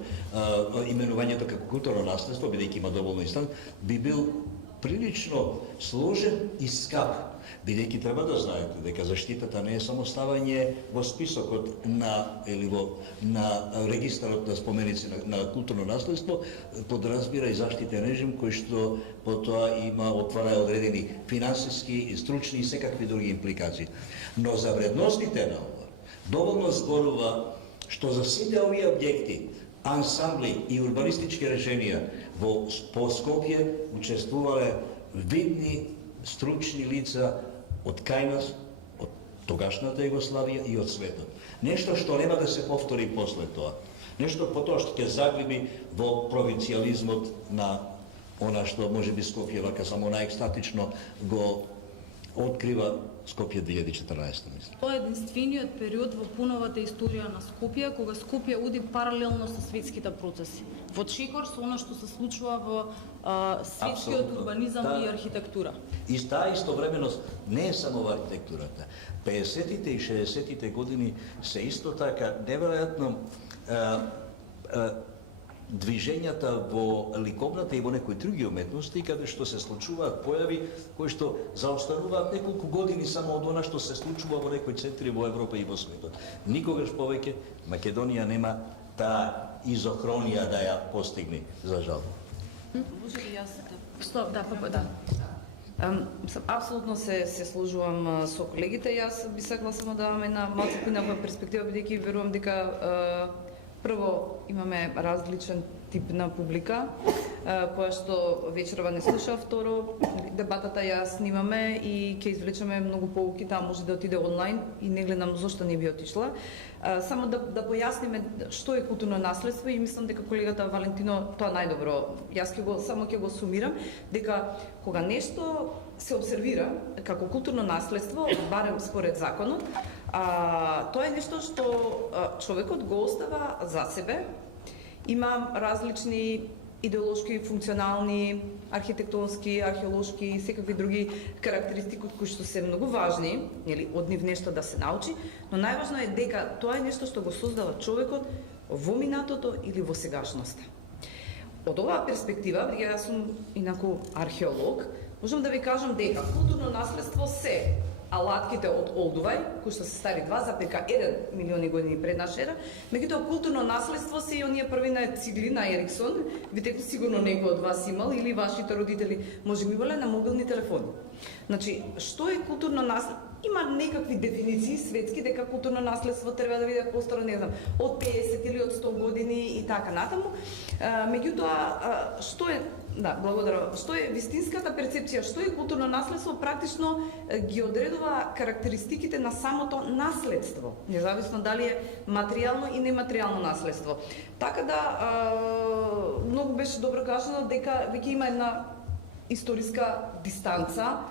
именувањето како културно наследство, бидејќи има доволно инстант, би бил прилично сложен и скап, бидејќи треба да знаете дека заштитата не е само ставање во списокот на регистарот на споменици на културно наследство, подразбира и заштитен режим кој што потоа отвара одредени финансиски, стручни и секакви други импликации. Но за вредностите на ова доволно зборува што за сите овие објекти, ансамбли и урбанистички решенија по Скопје учествувале видни стручни лица од кај нас, од тогашната Југославија и од светот. Нешто што нема да се повтори после тоа. Нешто потоа што ќе заглиби во провинцијализмот на она што можеби Скопје вака само наекстатично го открива Скопје 2014, мислам. Тоа е единствениот период во пуновата историја на Скопје кога Скопје уди паралелно со светските процеси. Во чекор со она што се случува во светскиот урбанизам и архитектура. И таа истовременост не е само во архитектурата. 50-тите и 60-тите години се исто така неверојатно движењата во ликовната и во некои други уметности, каде што се случуваат појави кои што заостануваат неколку години само од она што се случува во некои центри во Европа и во светот. Никогаш повеќе Македонија нема таа изохронија да ја постигне, за жал. Може ли јас Апсолутно се сложувам со колегите. Јас би сакла само да имаме една малку поинаква перспектива, бидејќи верувам дека прво имаме различен тип на публика која што вечерва не слуша, второ дебатата ја снимаме и ќе извлечеме многу поуки, таа може да отиде онлайн и не гледам зошто не би отишла. Само да појасниме што е културно наследство и мислам дека колегата Валентино тоа најдобро. Јас само ќе го сумирам дека кога нешто се обсервира како културно наследство, барем според законот, тоа е нешто што човекот го остава за себе. Има различни идеолошки, функционални, архитектонски, археолошки и секакви други карактеристики кои што се многу важни, нели, од нив нешто да се научи, но најважно е дека тоа е нешто што го создава човекот во минатото или во сегашноста. Од оваа перспектива, бидејќи јас сум инаку археолог, можам да ви кажам дека културно наследство се алатките од Олдувај, кои што се стари 2,1 милиони години пред наша ера, меѓутоа културно наследство се и оние првина цигли на Ериксон, видете сигурно некој од вас имал или вашите родители може би имале на мобилни телефони. Значи, што е културно наследство? Има некакви дефиниции светски дека културно наследство треба да биде постаро, не знам, од 50 или од 100 години и така натаму. Меѓутоа, што е благодарам. Што е вистинската перцепција, што е културно наследство, практично ги одредува карактеристиките на самото наследство, независно дали е материјално и нематеријално наследство. Така да, многу беше добро кажано дека веќе има една историска дистанца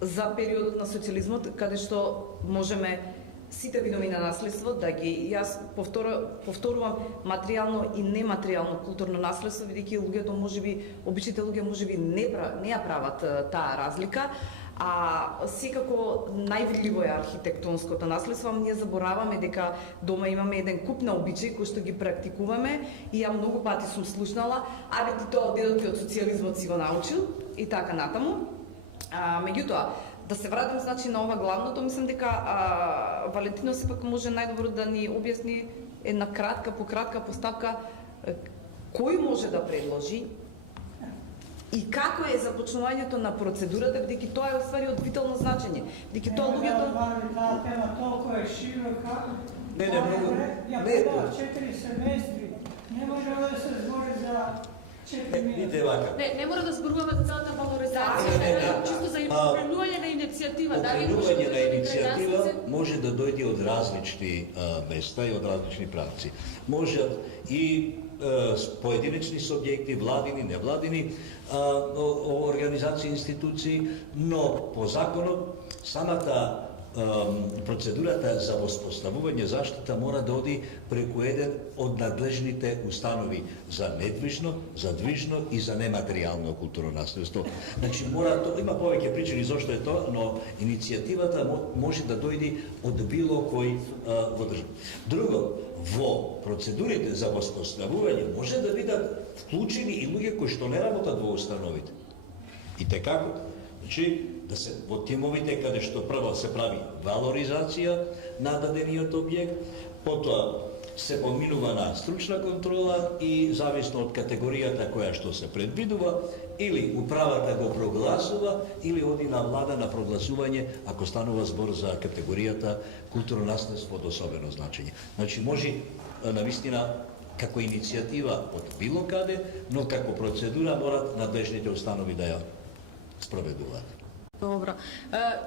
за периодот на социјализмот, каде што можеме сите видови на наследство да ги, јас повторувам, материјално и нематеријално културно наследство, бидејќи луѓето можеби, обичните луѓе можеби не ја прават таа разлика, а секако највидливо е архитектонското наследство, ние забораваме дека дома имаме еден куп на обичаи кои што ги практикуваме и ја многу пати сум слушнала, абе ти тоа дедот ти од социјализмот си го научил и така натаму. Меѓутоа, да се вратим значи на ова главното, мислам дека Валентино сепак може најдобро да ни објасни една кратка поставка кој може да предложи и како е започнувањето на процедурата, бидејќи тоа е оствари од витално значење. Бидејќи тоа луѓето Таа тема толку е широка. Не, многу. Ја предав 4 семестри. Не може да се збори за 4 минути. Видите вака. Не мора да зборуваме за целата валоризација, Не. чисто за покренување на иницијатива. Покренување на иницијатива може да дојде од различни места и од различни правци. Можат и поединечни субјекти, владини, невладини, организации, институции, но по законот самата процедурата за воспоставување заштита мора да оди преку еден од надлежните установи за недвижно, за движно и за нематеријално културно наследство. Значи мора, има повеќе причини зошто е тоа, но иницијативата може да дојде од било кој во држава. Друго, во процедурите за воспоставување може да бидат вклучени и луѓе кои што не работат во установите. И како? Значи, да се во тимовите каде што прво се прави валоризација на дадениот објект, потоа се поминува на стручна контрола и зависно од категоријата која што се предвидува, или управата го прогласува, или оди на влада на прогласување ако станува збор за категоријата културно наследство од особено значење. Значи може навистина како иницијатива од било каде, но како процедура морат надлежните установи да ја спроведуваат. Добро.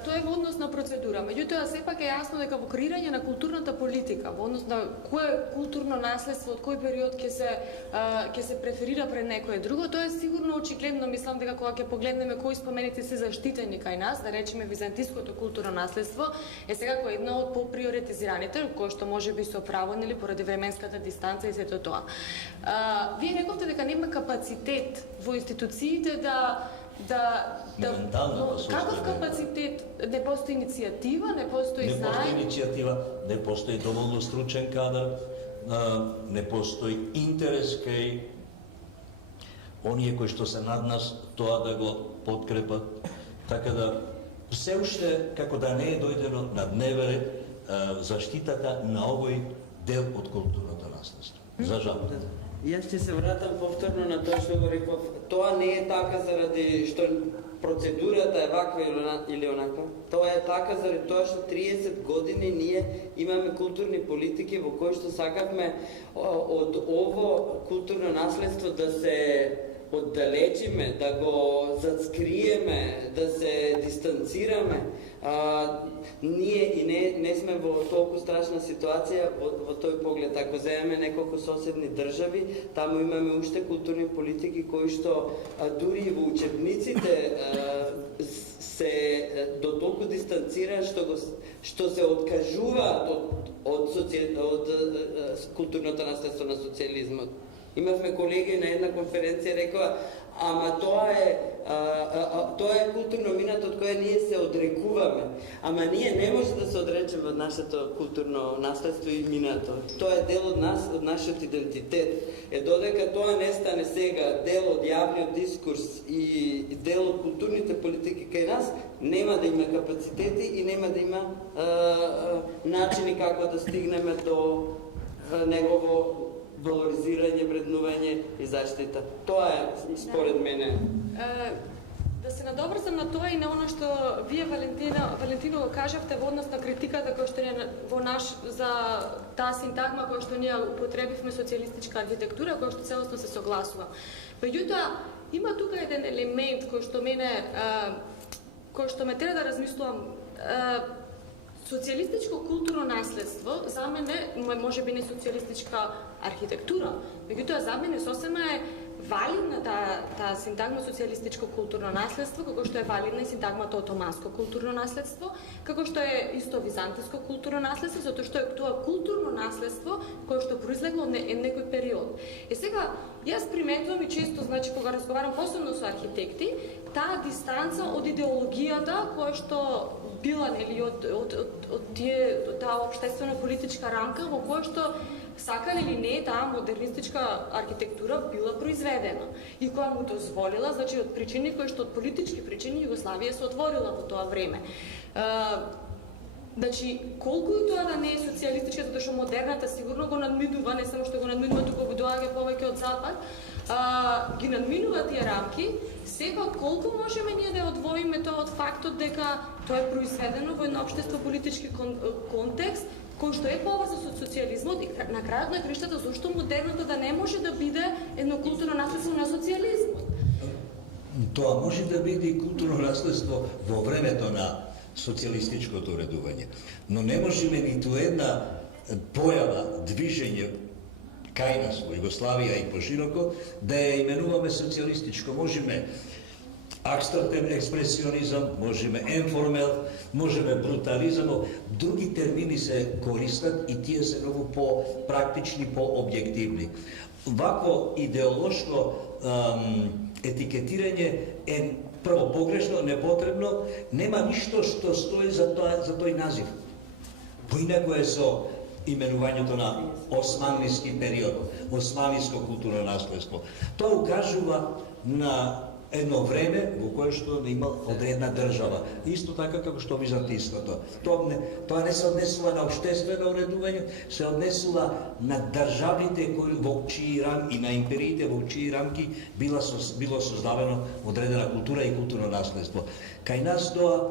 Тоа е во однос на процедура. Меѓутоа, сепак е јасно дека во креирање на културната политика, во однос на кое културно наследство, од кој период ќе се преферира пред некое друго, тоа е сигурно очигледно. Мислам дека кога ќе погледнеме кои спомените се заштитени кај нас, да речеме византиското културно наследство, е секако едно од поприоритизираните, кој што може би со право, нели, поради временската дистанца и сето тоа. Вие рековте дека нема капацитет во институциите каков капацитет? Не постои иницијатива, не постои знаење? Не постои иницијатива, не постои доволно стручен кадар, не постои интерес кај оние кои што се над нас тоа да го подкрепат. Така да се уште како да не е дојдено на дневен ред заштитата на овој дел од културното наследство. За жал. Јас ќе се вратам повторно на тоа што го реков. Тоа не е така заради што процедурата е ваква или онаква. Тоа е така заради тоа што 30 години ние имаме културни политики во кои што сакавме од ово културно наследство да се оддалечиме, да го заскриеме, да се дистанцираме. Ние и не сме во толку страшна ситуација во тој поглед. Ако земеме неколку соседни држави, таму имаме уште културни политики кои што дури и во учебниците се до толку дистанцираат што се откажуваат од културното наследство на социјализмот. Имавме колеги на една конференција рекоа, ама тоа е културно минато од кое ние се одрекуваме. Ама ние не може да се одречеме од нашето културно наследство и минато. Тоа е дел од нас, од нашиот идентитет. Додека тоа не стане сега дел од јавниот дискурс и дел од културните политики кај нас, нема да има капацитети и нема да има начини како да стигнеме до негово валоризирање, вреднување и заштита. Тоа е, според мене. Да се надобрзам на тоа и на оно што вие, Валентино, го кажавте во однос на критиката која што е во наш за таа синтагма која што ние употребивме социјалистичка архитектура, која што целосно се согласува. Меѓутоа, има тука еден елемент кој што ме тера да размислувам. Социјалистичко културно наследство за мене може би не социјалистичка архитектура, меѓутоа за мене сосема е валидна таа синтагма социјалистичко културно наследство, како што е валидна и синтагмата отоманско културно наследство, како што е исто византиско културно наследство, затоа што е тоа културно наследство кое што произлегло од некој период. И сега јас приметувам и често, значи кога разговарам посебно со архитекти, таа дистанца од идеологијата која што била нели од таа општествено политичка рамка во која што сакале или не таа модернистичка архитектура била произведена и која му дозволила, значи од причини кои што од политички причини Југославија се отворила во тоа време. Значи, колку и тоа да не е социјалистичка, затоа што модерната сигурно го надминува, не само што го надминува, туку го доаѓа повеќе од запад, ги надминува тие рамки, сепак колку можеме ние да одвоиме тоа од фактот дека тоа е произведено во едно општество политички контекст, кој што е поврзан со социјализмот и на крајот на краиштата зошто модерното да не може да биде едно културно наследство на социјализмот? Тоа може да биде и културно наследство во времето на социјалистичкото уредување. Но не можеме ниту една појава, движење кај нас во Југославија и пошироко да ја именуваме социјалистичко. Можеме абстрактен експресионизам, можеме енформел, можеме брутализам, други термини се користат и тие се многу по-практични, по-објективни. Вако идеолошко етикетирање е прво погрешно, непотребно, нема ништо што стои за тој назив. Поинако е со именувањето на османлиски период, османлиско културно наследство. Тоа укажува на едно време во кое што имал одредна држава. Исто така како што византиското. Тоа не се однесува на општествено уредување, се однесува на државите кои во чии рамки и на империите во чии рамки било создавено одредена култура и културно наследство. Кај нас тоа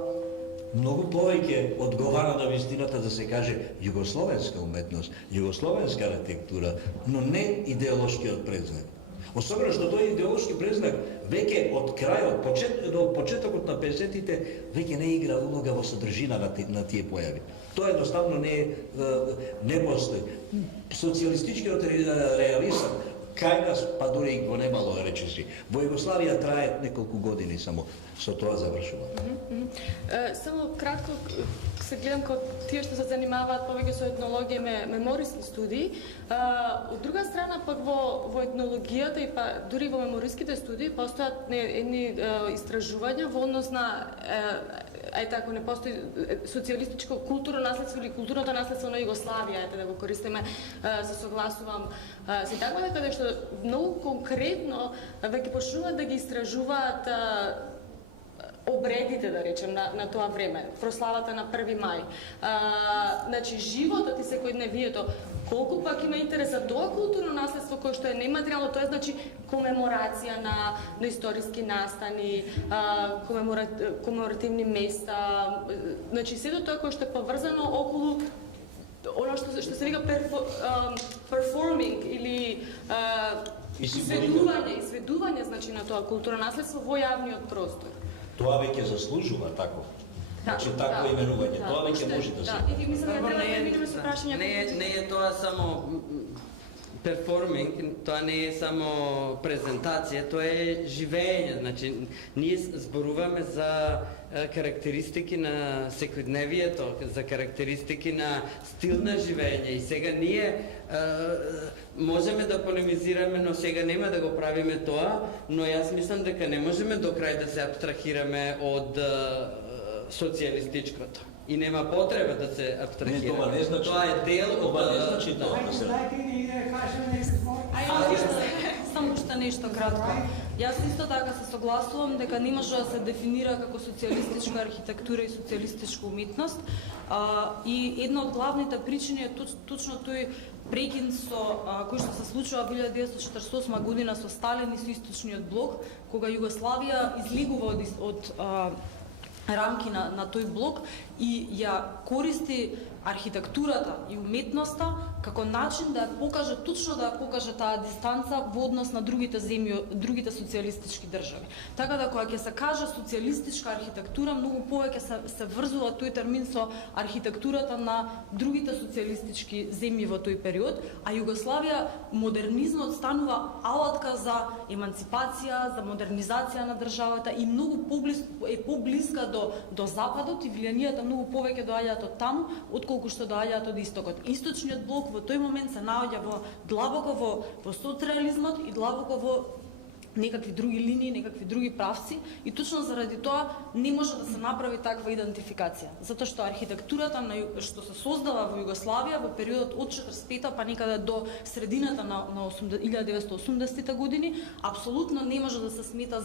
многу повеќе одговара на вистината да се каже југословенска уметност, југословенска архитектура, но не идеолошкиот предзнак. Особено што тој идеолошки презнак веќе од крајот, почетокот на 50-тите, веќе не игра улога во содржина на тие појави. Тоа едноставно не постои. Социјалистичкиот реализам кај нас, па дури и го немало речиси. Во Југославија трае неколку години само. Со тоа завршува. Само кратко се гледам како тие што се занимаваат повеќе со етнологија мемориски студии. Од друга страна пак во етнологијата и па дури во мемориските студии постојат едни истражувања во однос на ако не постои социјалистичко културно наследство или културното наследство на Југославија, да го користиме, се согласувам синтагма дека што многу конкретно веќе почнуваат да ги истражуваат обредите, да речем, на тоа време, прославата на 1 мај. Значи, животот и секојдневието, колку пак има интерес за тоа културно наследство кое што е нематеријално, тоа е значи комеморација на историски настани, комеморативни места, значи сето тоа кое што е поврзано околу оно што се вика перформинг или изведување значи на тоа културно наследство во јавниот простор. Тоа веќе заслужува тако. Значи тако именување. Тоа веќе може да се. Да, и мислам дека треба да преминеме со прашања. Не е тоа само перформинг, тоа не е само презентација, тоа е живење. Значи, ние зборуваме за карактеристики на секојдневието, за карактеристики на стил на живење. И сега ние можеме да полемизираме, но сега нема да го правиме тоа, но јас мислам дека не можеме до крај да се абстрахираме од социјалистичкото. И нема потреба да се абстрахираме. Не, тоа не значи. Тоа е дел од тоа не значи тоа. Дайте ни да кажеме нешто. Само уште нешто кратко. Јас исто така се согласувам дека не може да се дефинира како социјалистичка архитектура и социјалистичка уметност. И една од главните причини е точно тој прекин кој што се случува во 1948 година со Сталин и со Источниот блок, кога Југославија излегува од рамки на тој блок и ја користи архитектурата и уметноста како начин да ја покаже, точно да ја покаже таа дистанца во однос на другите земји, другите социјалистички држави. Така да кога ќе се каже социјалистичка архитектура, многу повеќе се врзува тој термин со архитектурата на другите социјалистички земји во тој период, а Југославија модернизмот станува алатка за еманципација, за модернизација на државата и многу поблиска до западот и влијанието многу повеќе доаѓаат од таму отколку што доаѓаат од истокот. Источниот блок во тој момент се наоѓа длабоко во соцреализмот и длабоко во некакви други линии, некакви други правци и точно заради тоа не може да се направи таква идентификација. Затоа што архитектурата што се создава во Југославија во периодот од 45-та па некаде до средината на 1980-те години апсолутно не може да се смета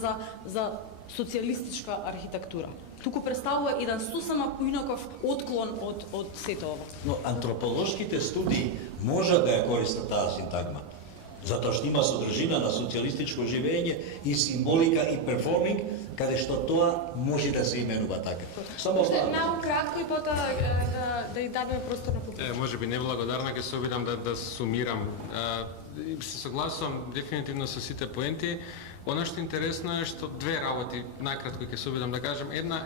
за социјалистичка архитектура. туку представува еден сосема поинаков отклон од сето ова. Но антрополошките студии може да ја користат таа синтагма. Затоа што има содржина на социјалистичко живење и символика и перформинг, каде што тоа може да се именува така. Само Уште малку кратко и потоа да ја дадеме простор на публика. Може би неблагодарна, ќе се обидам да сумирам. Се согласувам дефинитивно со сите поенти. Она што интересно е што две работи, накратко ќе се обидам да кажем. Една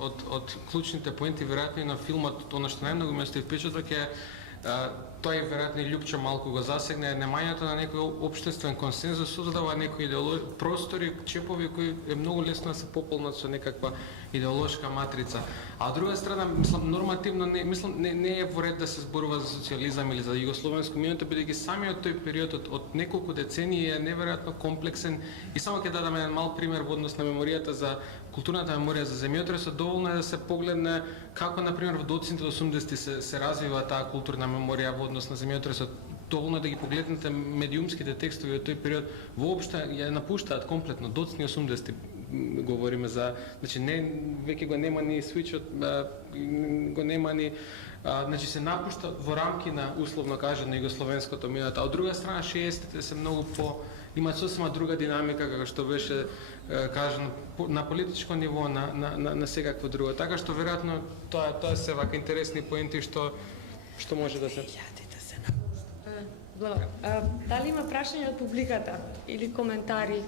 од клучните поенти веројатно и на филмот, она што најмногу ме остави впечаток е тој веројатно и Љупчо малку го засегне, немањето на некој општествен консензус создава некои простори, чепови кои е многу лесно да се пополнат со некаква идеолошка матрица. А од друга страна, мислам, нормативно не е во ред да се зборува за социјализам или за југословенско минато, бидејќи самиот тој период од неколку децении е неверојатно комплексен. И само ќе дадам еден мал пример во однос на меморијата за културната меморија за земјотресот. Доволно е да се погледне како, например, во доцните 80-ти се развива таа културна меморија во однос на земјотресот. Доволно е да ги погледнете медиумските текстови од тој период, воопшто ја напуштаат комплетно, доцни 80-ти говориме за, значи веќе го нема ни свичот, го нема ни, значи се напушта во рамки на, условно кажано, југословенското минато. А од друга страна 60-тите се многу имаат сосема друга динамика, како што беше кажано, на политичко ниво, на секакво друго. Така што веројатно тоа се вака интересни поенти што може да се... Дали има прашања од публиката или коментари